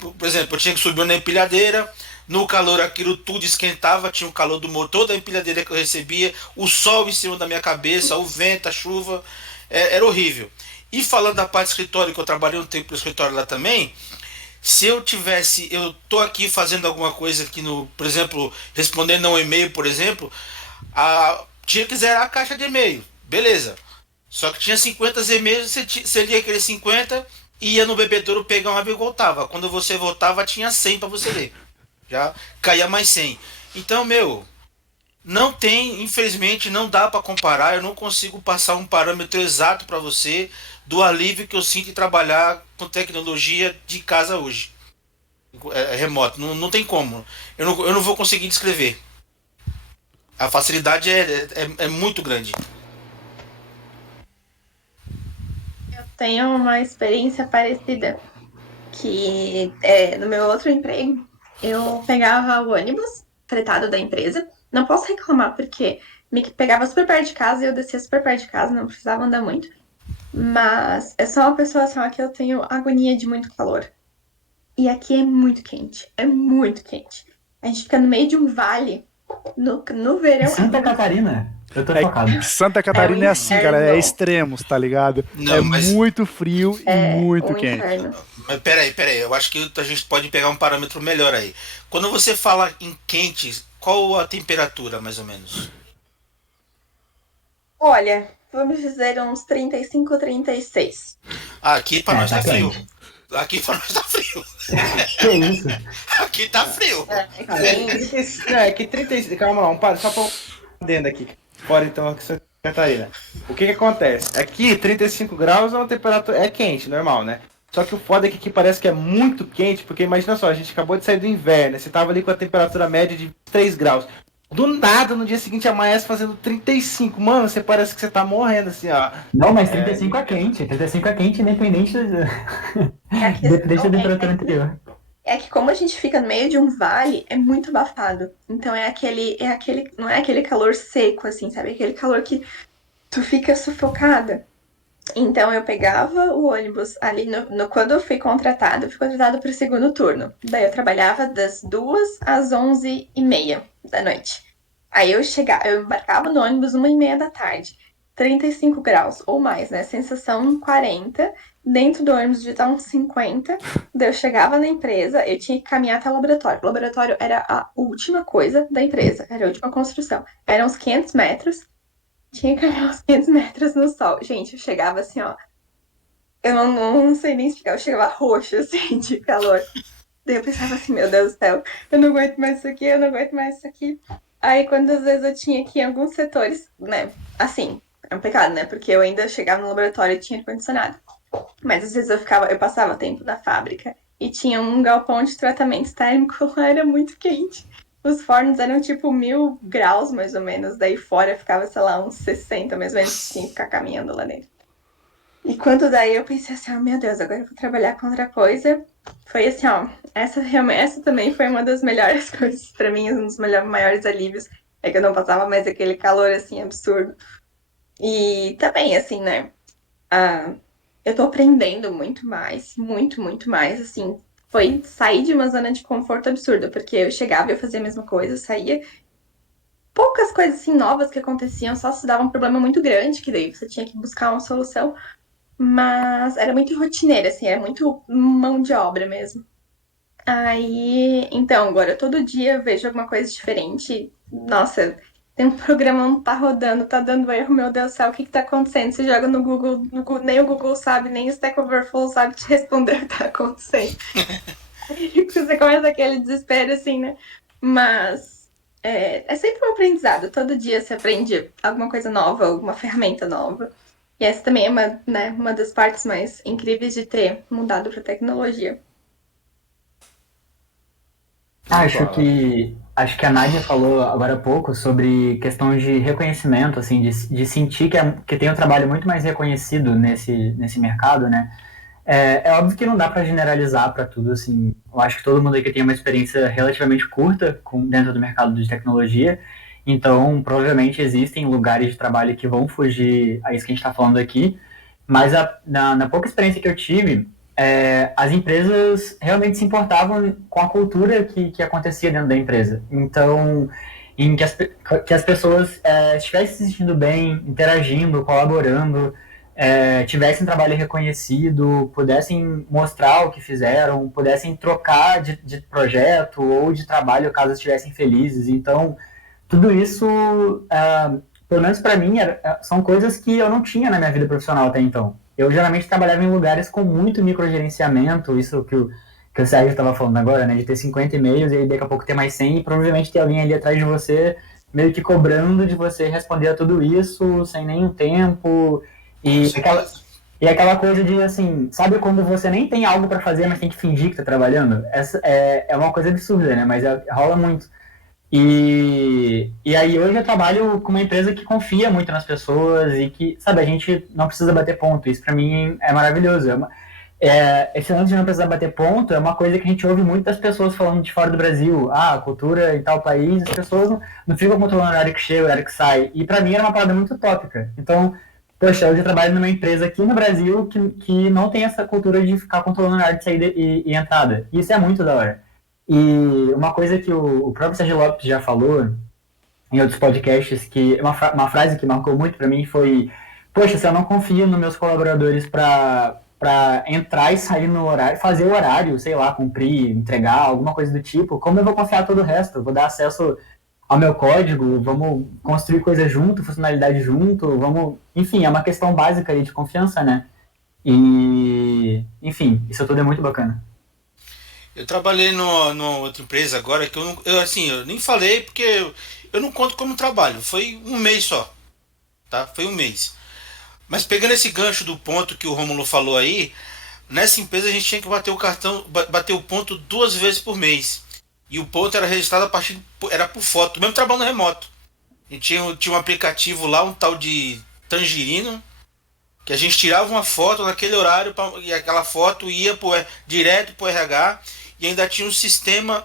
por exemplo, eu tinha que subir na empilhadeira, no calor aquilo tudo esquentava, tinha o calor do motor da empilhadeira que eu recebia, o sol em cima da minha cabeça, o vento, a chuva, era horrível. E falando da parte escritório, que eu trabalhei um tempo no escritório lá também, se eu tô aqui fazendo alguma coisa aqui por exemplo, respondendo a um e-mail, por exemplo, tinha que zerar a caixa de e-mail, beleza. Só que tinha 50 e-mails, você lia aqueles 50, ia no bebedouro pegar uma água e voltava. Quando você voltava, tinha 100 para você ler. Já caía mais 100. Então, não tem, infelizmente, não dá para comparar. Eu não consigo passar um parâmetro exato para você do alívio que eu sinto em trabalhar com tecnologia de casa hoje. Remoto, não tem como. Eu não vou conseguir descrever. A facilidade é muito grande. Eu tenho uma experiência parecida, que no meu outro emprego, eu pegava o ônibus fretado da empresa. Não posso reclamar, porque me pegava super perto de casa e eu descia super perto de casa, não precisava andar muito. Mas eu sou uma pessoa assim, ó, que eu tenho agonia de muito calor. E aqui é muito quente, é muito quente. A gente fica no meio de um vale, no Em verão. Santa Catarina, eu tô chocado. Santa Catarina é assim, cara, é inferno. extremos, tá ligado? Não, mas- muito frio e muito o quente. inferno. Mas peraí, eu acho que a gente pode pegar um parâmetro melhor aí. Quando você fala em quente, qual a temperatura, mais ou menos? Olha, vamos dizer uns 35, 36. Aqui pra nós tá tá frio. quente. Aqui pra nós tá frio. Que isso? Aqui tá frio. É que 35. Calma lá, só pra um adendo aqui. Fora então aqui em Santa Catarina. O que acontece? Aqui, 35 graus é uma temperatura. É quente, normal, né? Só que o foda é que aqui parece que é muito quente, porque imagina só, a gente acabou de sair do inverno, né? Você tava ali com a temperatura média de 3 graus. Do nada, no dia seguinte, amanhece fazendo 35. Mano, você parece que você tá morrendo, assim, ó. Não, mas 35 é quente. 35 é quente, independente independente da temperatura anterior. É que como a gente fica no meio de um vale, é muito abafado. Então não é aquele calor seco, assim, sabe? Aquele calor que tu fica sufocada. Então eu pegava o ônibus ali quando eu fui contratada para o segundo turno. Daí eu trabalhava das 2 às 11h30 da noite. Aí eu embarcava no ônibus 1h30 da tarde. 35 graus ou mais, né? Sensação 40. Dentro do ônibus de estar uns 50. Daí eu chegava na empresa, eu tinha que caminhar até o laboratório. O laboratório era a última coisa da empresa, era a última construção. Eram uns 500 metros. Tinha que caminhar uns 500 metros no sol. Gente, eu chegava assim, ó. Eu não sei nem explicar. Eu chegava roxa, assim, de calor. Daí eu pensava assim, meu Deus do céu, eu não aguento mais isso aqui, eu não aguento mais isso aqui. Aí, quando às vezes eu tinha que ir em alguns setores, né? Assim, é um pecado, né? Porque eu ainda chegava no laboratório e tinha ar-condicionado. Mas às vezes eu passava tempo na fábrica e tinha um galpão de tratamento térmico lá, era muito quente. Os fornos eram tipo 1000 graus, mais ou menos. Daí fora ficava, sei lá, uns 60, mais ou menos, tinha que ficar caminhando lá dentro. E quando daí eu pensei assim, oh meu Deus, agora eu vou trabalhar com outra coisa. Foi assim, ó, essa também foi uma das melhores coisas pra mim, um dos maiores alívios. É que eu não passava mais aquele calor, assim, absurdo. E também, assim, né, eu tô aprendendo muito mais, muito, muito mais, assim. Foi sair de uma zona de conforto absurda, porque eu chegava e eu fazia a mesma coisa, eu saía. Poucas coisas assim novas que aconteciam, só se dava um problema muito grande, que daí você tinha que buscar uma solução. Mas era muito rotineira, assim, era muito mão de obra mesmo. Aí, então, agora todo dia eu vejo alguma coisa diferente. Nossa, tem um programa que não tá rodando, tá dando erro, meu Deus do céu, o que que tá acontecendo? Você joga no Google, nem o Google sabe, nem o Stack Overflow sabe te responder o que tá acontecendo. Aí você começa aquele desespero, assim, né? Mas É sempre um aprendizado. Todo dia você aprende alguma coisa nova, alguma ferramenta nova. E essa também é uma das partes mais incríveis de ter mudado para tecnologia. Acho que a Nádia falou agora há pouco sobre questão de reconhecimento, assim, de sentir que tem um trabalho muito mais reconhecido nesse mercado, né? É óbvio que não dá para generalizar para tudo, assim. Eu acho que todo mundo aqui tem uma experiência relativamente curta dentro do mercado de tecnologia, então provavelmente existem lugares de trabalho que vão fugir a isso que a gente está falando aqui, mas na pouca experiência que eu tive, as empresas realmente se importavam com a cultura que acontecia dentro da empresa. Então, em que as pessoas estivessem se sentindo bem, interagindo, colaborando, tivessem trabalho reconhecido, pudessem mostrar o que fizeram, pudessem trocar de projeto ou de trabalho caso estivessem felizes. Então, tudo isso, pelo menos para mim, são coisas que eu não tinha na minha vida profissional até então. Eu geralmente trabalhava em lugares com muito microgerenciamento, isso que o Sérgio estava falando agora, né, de ter 50 e-mails e aí daqui a pouco ter mais 100 e provavelmente ter alguém ali atrás de você meio que cobrando de você responder a tudo isso sem nenhum tempo e aquela coisa de assim, sabe quando você nem tem algo para fazer, mas tem que fingir que tá trabalhando? Essa é uma coisa absurda, né, mas rola muito. E aí hoje eu trabalho com uma empresa que confia muito nas pessoas e que, sabe, a gente não precisa bater ponto. Isso pra mim é maravilhoso. Esse lance de não precisar bater ponto é uma coisa que a gente ouve muito das pessoas falando de fora do Brasil. Ah, a cultura em tal país, as pessoas não ficam controlando o horário que chega, o horário que sai. E pra mim era uma parada muito utópica. Então, poxa, hoje eu trabalho numa empresa aqui no Brasil que não tem essa cultura de ficar controlando o horário de saída e entrada. E isso é muito da hora. E uma coisa que o próprio Sérgio Lopes já falou em outros podcasts, que uma frase que marcou muito para mim foi: poxa, se eu não confio nos meus colaboradores para entrar e sair no horário, fazer o horário, sei lá, cumprir, entregar, alguma coisa do tipo, como eu vou confiar todo o resto? Eu vou dar acesso ao meu código, vamos construir coisa junto, funcionalidade junto, vamos... Enfim, é uma questão básica aí de confiança, né? E, enfim, isso tudo é muito bacana. Eu trabalhei numa outra empresa agora que eu nem falei porque eu não conto como trabalho. Foi um mês só, tá? Foi um mês. Mas pegando esse gancho do ponto que o Rômulo falou aí, nessa empresa a gente tinha que bater o cartão, bater o ponto 2 vezes por mês. E o ponto era registrado a partir, era por foto, mesmo trabalhando remoto. A gente tinha um aplicativo lá, um tal de Tangerino, que a gente tirava uma foto naquele horário e aquela foto ia direto para o RH e ainda tinha um sistema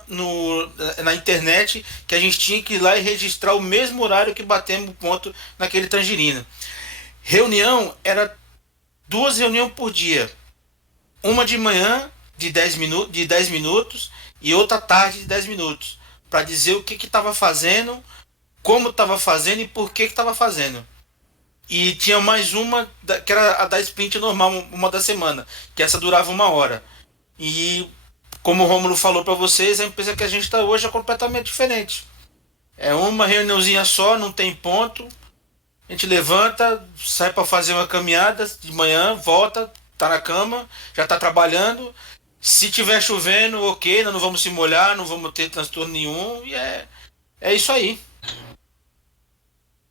na internet que a gente tinha que ir lá e registrar o mesmo horário que batemos o ponto naquele Tangerina. Reunião era 2 reuniões por dia. Uma de manhã de 10 minutos e outra tarde de 10 minutos. Para dizer o que estava fazendo, como estava fazendo e por que estava fazendo. E tinha mais uma, que era a da sprint normal, uma da semana, que essa durava 1 hora. E como o Rômulo falou para vocês, a empresa que a gente está hoje é completamente diferente. É uma reuniãozinha só, não tem ponto. A gente levanta, sai para fazer uma caminhada de manhã, volta, tá na cama, já tá trabalhando. Se tiver chovendo, ok, nós não vamos se molhar, não vamos ter transtorno nenhum. E é isso aí.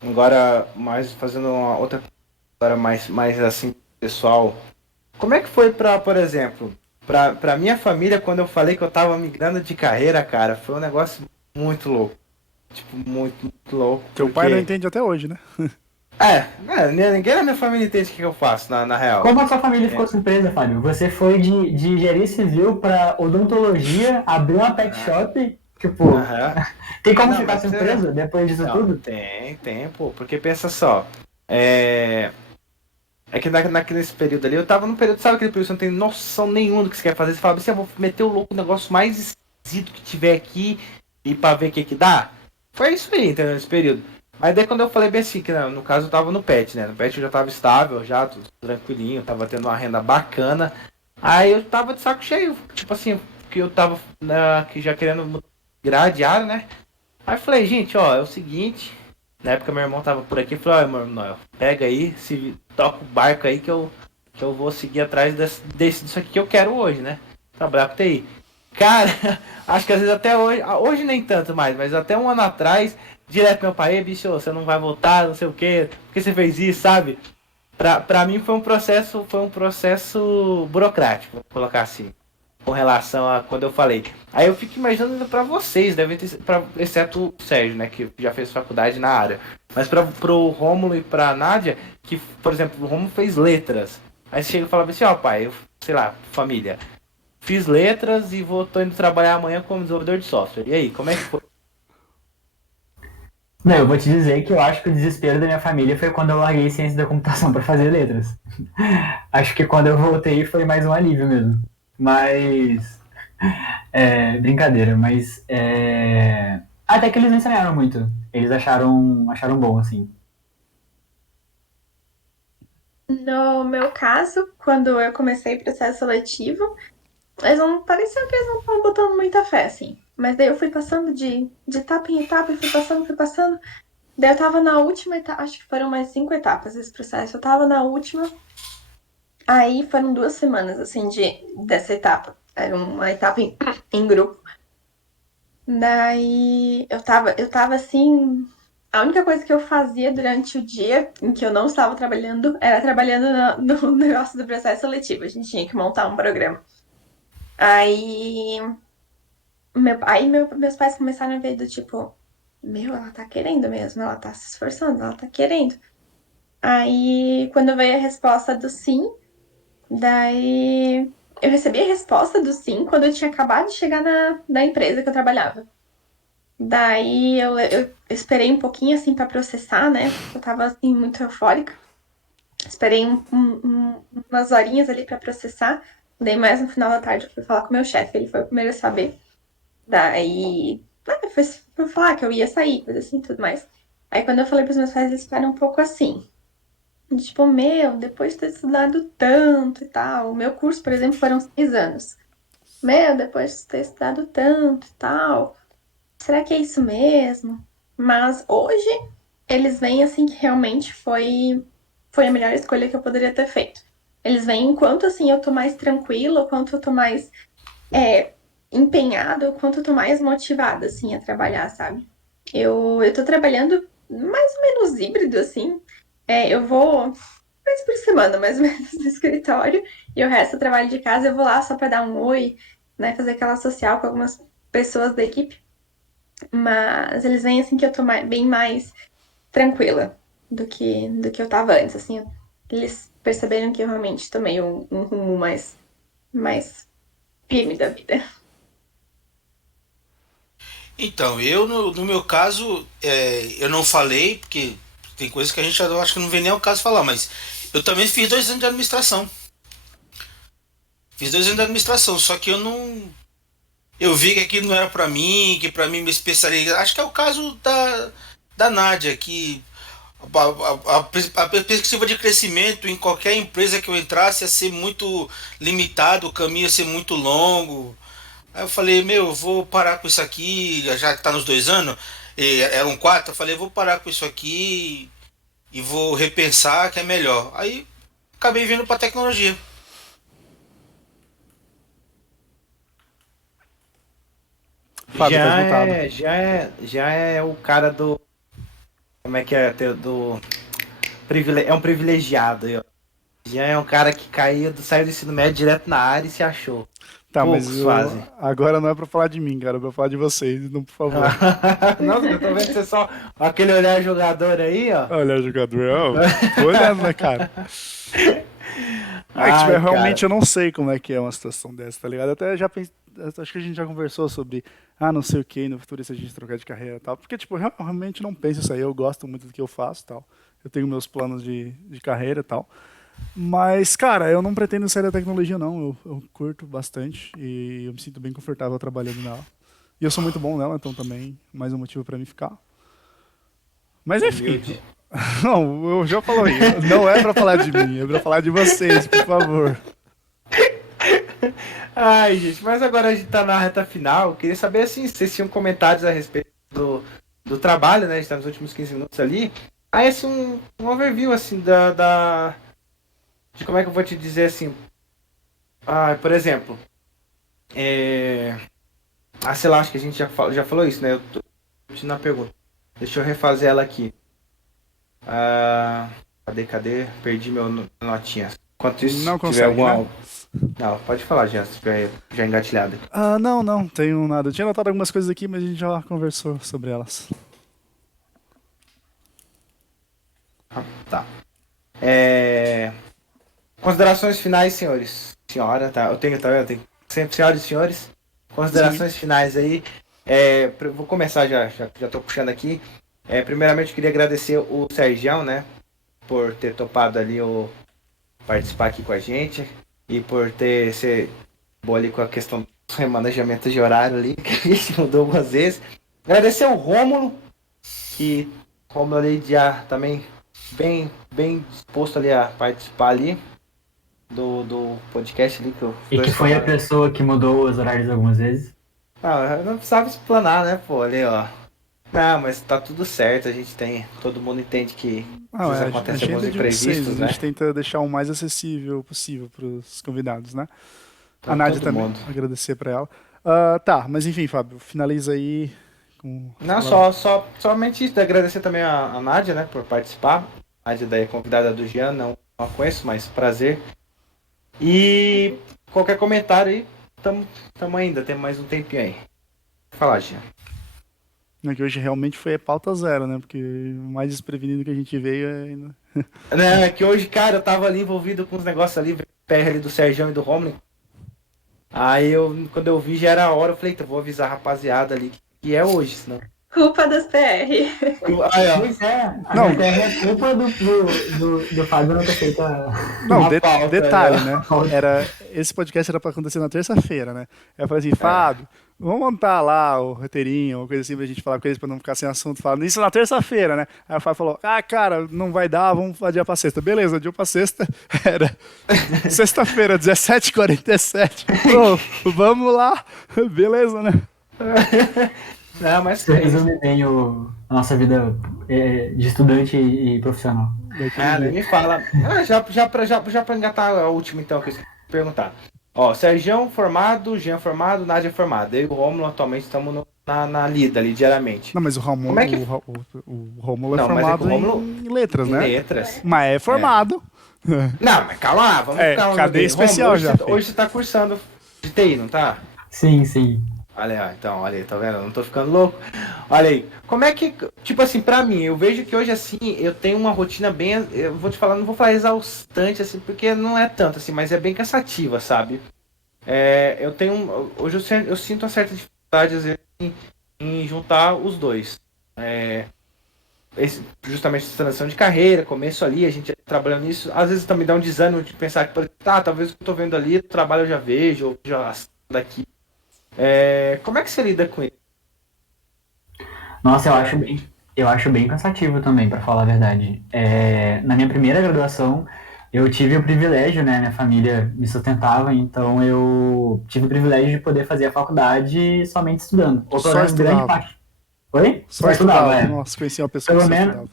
Agora, mais fazendo uma outra história mais assim, pessoal. Como é que foi por exemplo, pra minha família, quando eu falei que eu tava migrando de carreira, cara, foi um negócio muito louco. Tipo, muito louco. Teu pai não entende até hoje, né? Ninguém na minha família entende o que eu faço, na real. Como a sua família ficou surpresa, Fábio? Você foi de engenharia civil para odontologia, abriu uma pet shop, tipo... Tem como ficar surpreso depois disso tudo? Tem, pô. Porque pensa só, é que nesse período ali, eu tava num período, sabe aquele período que você não tem noção nenhuma do que você quer fazer? Você fala assim, eu vou meter o louco, o negócio mais esquisito que tiver aqui e pra ver o que dá. Foi isso aí, entendeu? Nesse período. Mas daí quando eu falei bem assim, que no caso eu tava no PET, né? No PET eu já tava estável, já tudo tranquilinho, tava tendo uma renda bacana. Aí eu tava de saco cheio, tipo assim, que eu tava que já querendo virar diário, né? Aí eu falei, gente, ó, é o seguinte, na época meu irmão tava por aqui, eu falei, ó, meu irmão, pega aí, toca o barco aí que eu vou seguir atrás disso aqui que eu quero hoje, né? Trabalhar com TI. Cara, acho que às vezes até hoje nem tanto mais, mas até um ano atrás, direto meu pai, bicho, você não vai voltar, não sei o quê, por que você fez isso, sabe? Pra mim foi um processo burocrático, vou colocar assim, com relação a quando eu falei. Aí eu fico imaginando pra vocês, devem ter, exceto o Sérgio, né, que já fez faculdade na área. Mas pro Rômulo e pra Nádia, que, por exemplo, o Rômulo fez letras. Aí você chega e fala assim, ó, pai, eu, sei lá, família, fiz letras e tô indo trabalhar amanhã como desenvolvedor de software. E aí, como é que foi? Não, eu vou te dizer que eu acho que o desespero da minha família foi quando eu larguei ciência da computação para fazer letras. Acho que quando eu voltei foi mais um alívio mesmo. Mas. Brincadeira, mas. Até que eles não estranharam muito. Eles acharam bom, assim. No meu caso, quando eu comecei o processo seletivo, eles não pareciam que eles não estavam botando muita fé, assim. Mas daí eu fui passando de etapa em etapa, e fui passando. Daí eu tava na última etapa, acho que foram mais 5 etapas desse processo. Eu tava na última, aí foram 2 semanas, assim, dessa etapa. Era uma etapa em grupo. Daí eu tava assim. A única coisa que eu fazia durante o dia em que eu não estava trabalhando era trabalhando no negócio do processo seletivo. A gente tinha que montar um programa. Aí, meus pais começaram a ver do tipo, meu, ela tá querendo mesmo, ela tá se esforçando, ela tá querendo. Aí, quando veio a resposta do sim, daí eu recebi a resposta do sim quando eu tinha acabado de chegar na empresa que eu trabalhava. Daí eu esperei um pouquinho assim pra processar, né? Eu tava assim muito eufórica. Esperei umas horinhas ali pra processar. Daí mais no final da tarde eu fui falar com o meu chefe, ele foi o primeiro a saber. Daí foi falar que eu ia sair, coisa assim, tudo mais. Aí quando eu falei pros meus pais, eles ficaram um pouco assim. Tipo, meu, depois de ter estudado tanto e tal. O meu curso, por exemplo, foram 6 anos. Meu, depois de ter estudado tanto e tal. Será que é isso mesmo? Mas hoje eles veem assim que realmente foi a melhor escolha que eu poderia ter feito. Eles veem enquanto assim eu tô mais tranquila, o quanto eu tô mais é, empenhada, o quanto eu tô mais motivada assim a trabalhar, sabe? Eu tô trabalhando mais ou menos híbrido assim. Eu vou 1 vez por semana, mais ou menos, no escritório, e o resto eu trabalho de casa, eu vou lá só pra dar um oi, né, fazer aquela social com algumas pessoas da equipe. Mas eles veem assim que eu tô bem mais tranquila do que eu tava antes, assim. Eles perceberam que eu realmente tomei um rumo mais firme da vida. Então, eu no meu caso, eu não falei, porque tem coisas que a gente eu acho que não vem nem ao caso falar, mas eu também fiz 2 anos de administração. Fiz 2 anos de administração, só que eu não. Eu vi que aquilo não era pra mim, que pra mim me especializar. Acho que é o caso da Nádia, que a perspectiva de crescimento em qualquer empresa que eu entrasse ia ser muito limitado, o caminho ia ser muito longo. Aí eu falei, meu, eu vou parar com isso aqui, já que tá nos 2 anos, eram 4, eu falei, vou parar com isso aqui e vou repensar que é melhor. Aí acabei vindo pra tecnologia. Fábio, tá esgotado. Já é o cara do. Como é que é? Do. É um privilegiado. Já é um cara que saiu do ensino médio direto na área e se achou. Tá, mas Poucos fazem. agora não é pra falar de mim, cara, é pra falar de vocês, então, por favor. Nossa, eu tô vendo você só aquele olhar jogador aí, ó. Olha, jogador, tô olhando, né, cara? Tipo, Ai, realmente cara. eu não sei como é que é uma situação dessa, tá ligado? Até já pensei, acho que a gente já conversou sobre, não sei o que, no futuro se a gente trocar de carreira e tal. Porque, tipo, eu realmente não penso isso aí, eu gosto muito do que eu faço e tal. Eu tenho meus planos de carreira e tal. Mas, cara, eu não pretendo sair da tecnologia, não. Eu curto bastante e eu me sinto bem confortável trabalhando nela. E eu sou muito bom nela, então também mais um motivo pra mim ficar. Mas enfim, Humilde. não, eu já falei, não é pra falar de mim, é pra falar de vocês, por favor. Ai, gente, mas agora a gente tá na reta final. Eu queria saber assim, se vocês tinham comentários a respeito do trabalho, né? A gente tá nos últimos 15 minutos ali. Aí, assim, um overview, assim, de como é que eu vou te dizer assim. Por exemplo, Sei lá, acho que a gente já falou isso, né? Eu tô repetindo a pergunta. Deixa eu refazer ela aqui. Cadê? Perdi meu notinha. Enquanto isso, Não se tiver consegue, alguma... né? Não, pode falar já, se tiver já engatilhado. Não tenho nada. Eu tinha anotado algumas coisas aqui, mas a gente já conversou sobre elas. Tá. Considerações finais, senhores. Senhora, tá? Eu tenho sempre senhoras e senhores. Considerações finais aí. Vou começar já tô puxando aqui. Primeiramente, eu queria agradecer o Sergião, né? Por ter topado ali participar aqui com a gente. E por ter ser bom ali com a questão do remanejamento de horário ali, que a gente mudou algumas vezes. Agradecer o Rômulo, que o Rômulo ali já também bem disposto ali a participar ali do podcast ali. E que foi a pessoa que mudou os horários algumas vezes. Eu não precisava explanar, né, pô, ali, ó. Não, mas tá tudo certo, todo mundo entende que às vezes acontecem alguns imprevistos, né? A gente tenta deixar o mais acessível possível pros convidados, né? Pra a Nádia todo também, mundo. agradecer pra ela. Tá, mas enfim, Fábio, finaliza aí com... Não, somente isso, agradecer também a Nádia, né, por participar. A Nádia daí é convidada do Jean, não a conheço, mas prazer. E qualquer comentário aí, tamo ainda, tem mais um tempinho aí. Vou falar, Jean. Que hoje realmente foi pauta zero, né? Porque o mais desprevenido que a gente veio é ainda... Não, é que hoje, cara, eu tava ali envolvido com os negócios ali, PR ali do Sergião e do Romulo. Aí quando eu vi já era a hora, eu falei, eu vou avisar a rapaziada ali que é hoje, senão... Culpa das PR. Pois a PR é culpa do Fábio não ter feito Não, pauta, detalhe, né? Esse podcast era pra acontecer na terça-feira, né? Eu falei assim, Fábio, vamos montar lá o roteirinho, uma coisa assim pra gente falar com eles pra não ficar sem assunto, falando isso na terça-feira, né? Aí o Fábio falou, cara, não vai dar, vamos adiar pra sexta. Beleza, adiou pra sexta, era sexta-feira, 17h47. Vamos lá, beleza, né? Não, mas Você resume bem a nossa vida de estudante e profissional. Nem me fala. Já pra engatar a última então, que eu esqueci de perguntar. Ó, Sergião formado, Jean formado, Nádia formada. Eu e o Rômulo atualmente estamos na lida ali diariamente. Não, mas o Rômulo o Rômulo é formado em letras, né? Letras. Mas é formado. Não, mas calma lá, vamos calma. Cadeia especial Rômulo, já. hoje você tá cursando de TI, não tá? Sim. Olha aí, tá vendo? Eu não tô ficando louco. Olha aí, como é que, tipo assim, pra mim, eu vejo que hoje, assim, eu tenho uma rotina bem, eu vou te falar, não vou falar exaustante, assim, porque não é tanto, assim, mas é bem cansativa, sabe? Hoje eu sinto uma certa dificuldade, às vezes, em juntar os dois. Justamente essa transição de carreira, começo ali, a gente trabalhando nisso, às vezes também dá um desânimo de pensar que, talvez o que eu tô vendo ali, o trabalho eu já vejo, ou já daqui. Como é que você lida com isso? Nossa, eu acho bem cansativo também, para falar a verdade. Na minha primeira graduação, eu tive o privilégio, né? Minha família me sustentava, então eu tive o privilégio de poder fazer a faculdade somente estudando. Ou pelo menos grande parte. Oi? Só estudava. Nossa, conheci uma pessoa que só estudava.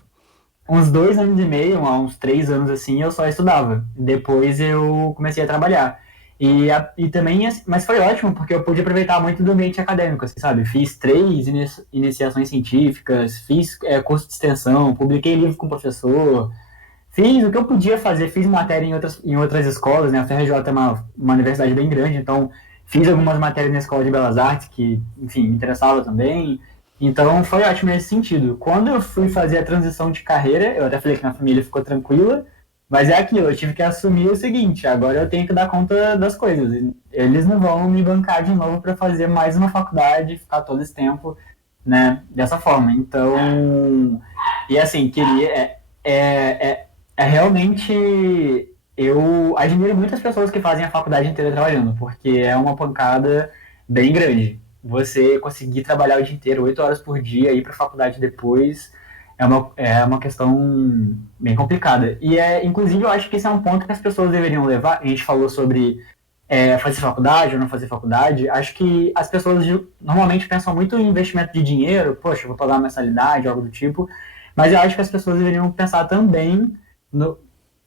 Uns 2 anos e meio, uns 3 anos assim, eu só estudava. Depois eu comecei a trabalhar. E também, mas foi ótimo, porque eu pude aproveitar muito do ambiente acadêmico, assim, sabe? Fiz 3 iniciações científicas, fiz curso de extensão, publiquei livro com o professor, fiz o que eu podia fazer, fiz matéria em outras escolas, né? A FRJ é uma universidade bem grande, então fiz algumas matérias na Escola de Belas Artes, que, enfim, me interessava também. Então foi ótimo nesse sentido. Quando eu fui fazer a transição de carreira, eu até falei que minha família ficou tranquila, mas é aquilo, eu tive que assumir o seguinte, agora eu tenho que dar conta das coisas. Eles não vão me bancar de novo para fazer mais uma faculdade, ficar todo esse tempo, né, dessa forma. Então, e assim, realmente, eu admiro muitas pessoas que fazem a faculdade inteira trabalhando, porque é uma pancada bem grande. Você conseguir trabalhar o dia inteiro, 8 horas por dia, ir para a faculdade depois... É uma questão bem complicada. Inclusive, eu acho que esse é um ponto que as pessoas deveriam levar. A gente falou sobre fazer faculdade ou não fazer faculdade. Acho que as pessoas normalmente pensam muito em investimento de dinheiro. Poxa, eu vou pagar uma mensalidade, algo do tipo. Mas eu acho que as pessoas deveriam pensar também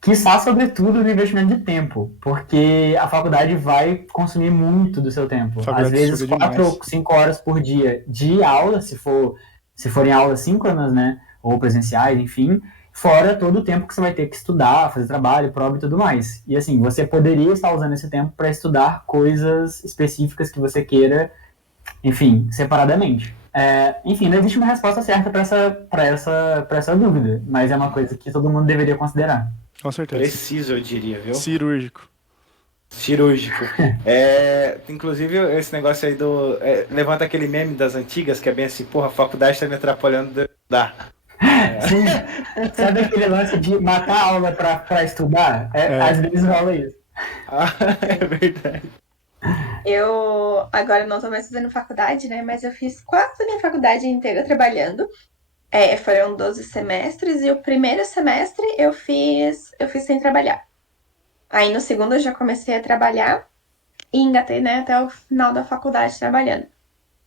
quiçá, sobretudo, no investimento de tempo, porque a faculdade vai consumir muito do seu tempo. Faculdade Às vezes, suga 4 demais. ou 5 horas por dia de aula, se forem aulas síncronas, né? Ou presenciais, enfim. Fora todo o tempo que você vai ter que estudar, fazer trabalho, prova e tudo mais. E assim, você poderia estar usando esse tempo para estudar coisas específicas que você queira, enfim, separadamente. Enfim, não existe uma resposta certa para essa dúvida, mas é uma coisa que todo mundo deveria considerar. Com certeza. Preciso, eu diria, viu? Cirúrgico. Cirúrgico. Inclusive, esse negócio aí levanta aquele meme das antigas, que é bem assim, porra, a faculdade tá me atrapalhando de estudar. Sim. Sabe aquele lance de matar a aula pra estudar? Às vezes rola isso. É verdade. Eu agora não tô mais fazendo faculdade, né? Mas eu fiz quase a minha faculdade inteira trabalhando. Foram 12 semestres e o primeiro semestre eu fiz sem trabalhar. Aí no segundo eu já comecei a trabalhar e engatei, né, até o final da faculdade trabalhando.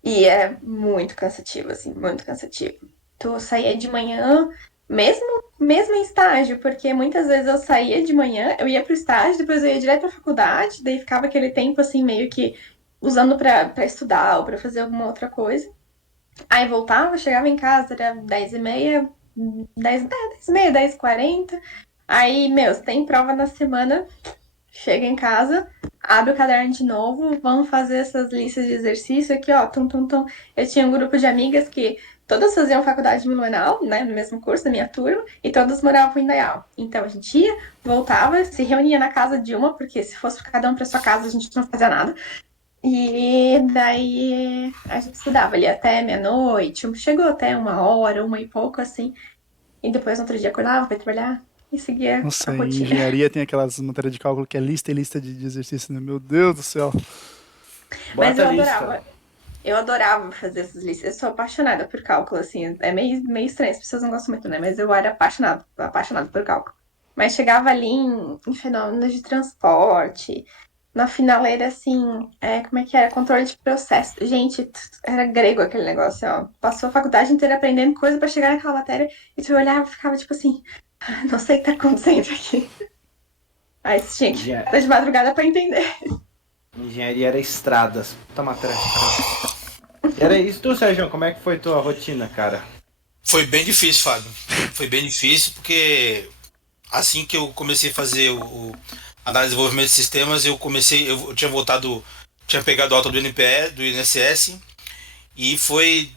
E é muito cansativo, assim, muito cansativo. Tu saía de manhã, mesmo em estágio, porque muitas vezes eu saía de manhã, eu ia pro estágio, depois eu ia direto pra faculdade, daí ficava aquele tempo, assim, meio que usando pra estudar ou pra fazer alguma outra coisa. Aí voltava, chegava em casa, era 10h30, 10h30, 10h40. Aí, se tem prova na semana, chega em casa, abre o caderno de novo, vamos fazer essas listas de exercício aqui, ó, tum, tum, tum. Eu tinha um grupo de amigas que todas faziam faculdade de Blumenau, né, no mesmo curso da minha turma, e todas moravam em Indaial. Então a gente ia, voltava, se reunia na casa de uma, porque se fosse cada um para sua casa, a gente não fazia nada. E daí a gente estudava ali até meia-noite, chegou até 1h, 1h e pouco, assim. E depois no outro dia acordava para trabalhar e seguia Nossa, a em rotina. engenharia tem aquelas matérias de cálculo que é lista e lista de exercício, né? Meu Deus do céu. Mas Bota eu a lista. adorava. Eu adorava fazer essas listas. Eu sou apaixonada por cálculo, assim. É meio estranho, as pessoas não gostam muito, né? Mas eu era apaixonada por cálculo. Mas chegava ali em fenômenos de transporte, na finaleira, assim, como é que era? Controle de processo. Gente, era grego aquele negócio, ó. Passou a faculdade inteira aprendendo coisa pra chegar naquela matéria e tu olhava e ficava tipo assim, não sei o que tá acontecendo aqui. Aí você tinha que estar de madrugada pra entender. Engenharia era estradas. Puta matéria. E era isso, tu, Sérgio, como é que foi tua rotina, cara? Foi bem difícil, Fábio. Foi bem difícil porque assim que eu comecei a fazer o análise de desenvolvimento de sistemas, eu tinha tinha pegado alta do NPE, do INSS, e foi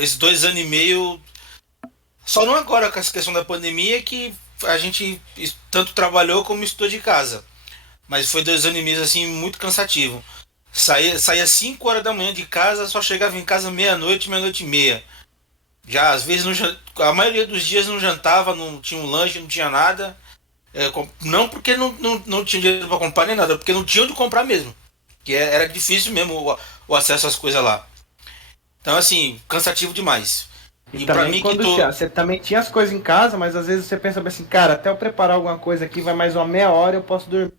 esses 2 anos e meio, só não agora com essa questão da pandemia, que a gente tanto trabalhou como estudou de casa. Mas foi 2 anos e meio assim, muito cansativo. Saía 5 horas da manhã de casa, só chegava em casa meia-noite, meia-noite e meia. Já às vezes, a maioria dos dias não jantava, não tinha um lanche, não tinha nada. Não porque não tinha dinheiro para comprar nem nada, porque não tinha onde comprar mesmo. Que era difícil mesmo o acesso às coisas lá. Então, assim, cansativo demais. E pra também mim quando você também tinha as coisas em casa, mas às vezes você pensa bem assim, cara, até eu preparar alguma coisa aqui, vai mais uma meia hora eu posso dormir.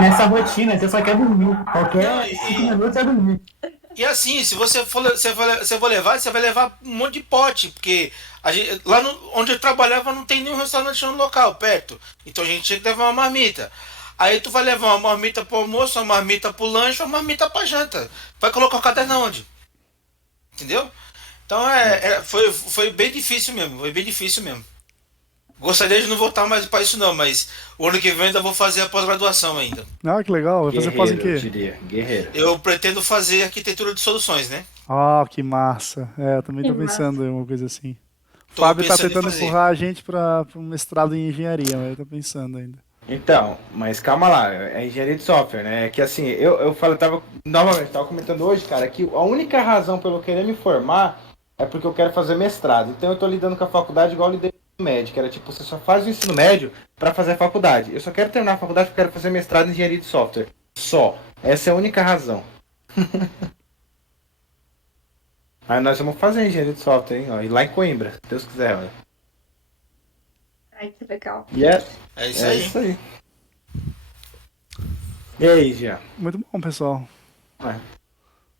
Nessa rotina, você só quer dormir. Qualquer Não, 5 minutos é dormir. E assim, se você você vai levar um monte de pote, porque lá onde eu trabalhava não tem nenhum restaurante no local, perto. Então a gente tinha que levar uma marmita. Aí tu vai levar uma marmita pro almoço, uma marmita pro lanche, uma marmita pra janta. Vai colocar o caderno onde? Entendeu? Então foi bem difícil mesmo, foi bem difícil mesmo. Gostaria de não voltar mais para isso não, mas o ano que vem ainda vou fazer a pós-graduação ainda. Ah, que legal. Vai fazer pós em Guerreiro, eu quê? diria. Guerreiro. Eu pretendo fazer arquitetura de soluções, né? Ah, que massa. Eu também tô Que pensando em uma coisa assim. O Tô Fábio tá pensando em tentando fazer. empurrar a gente pra um mestrado em engenharia, mas eu tô pensando ainda. Então, mas calma lá, é engenharia de software, né? É que assim, novamente, tava comentando hoje, cara, que a única razão pelo eu querer me formar é porque eu quero fazer mestrado. Então eu tô lidando com a faculdade igual eu lidei com o médio, que era tipo, você só faz o ensino médio pra fazer a faculdade. Eu só quero terminar a faculdade porque eu quero fazer mestrado em engenharia de software. Só. Essa é a única razão. Aí nós vamos fazer engenharia de software, hein? Ó, e lá em Coimbra, se Deus quiser, olha. Ai, que legal. E é É isso aí. isso aí. E aí, Jean? Muito bom, pessoal. Ué.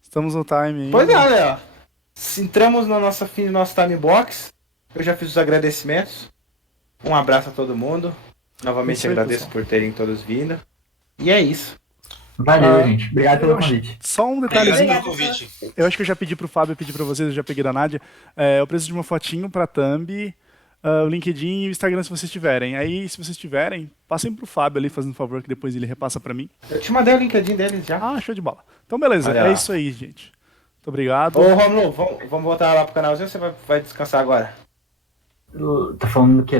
Estamos no time ainda. Pois é, olha, ó. Entramos na nosso time box. Eu já fiz os agradecimentos. Um abraço a todo mundo. Novamente Isso aí, agradeço pessoal. por terem todos vindo. E é isso. Valeu, Ah, gente. Obrigado pelo eu acho- convite. Só um Obrigado detalhezinho. pelo Obrigada. convite. Eu acho que eu já pedi pro Fábio, eu pedi pra vocês, eu já peguei da Nádia. Eu preciso de uma fotinho pra thumb, o LinkedIn e o Instagram se vocês tiverem. Aí, se vocês tiverem, passem pro Fábio ali, fazendo favor, que depois ele repassa pra mim. Eu te mandei o LinkedIn deles já. Ah, show de bola. Então, beleza. Olha É lá. isso aí, gente. Muito obrigado. Ô, Romulo, vamos voltar lá pro canalzinho ou você vai descansar agora? Tá falando do quê?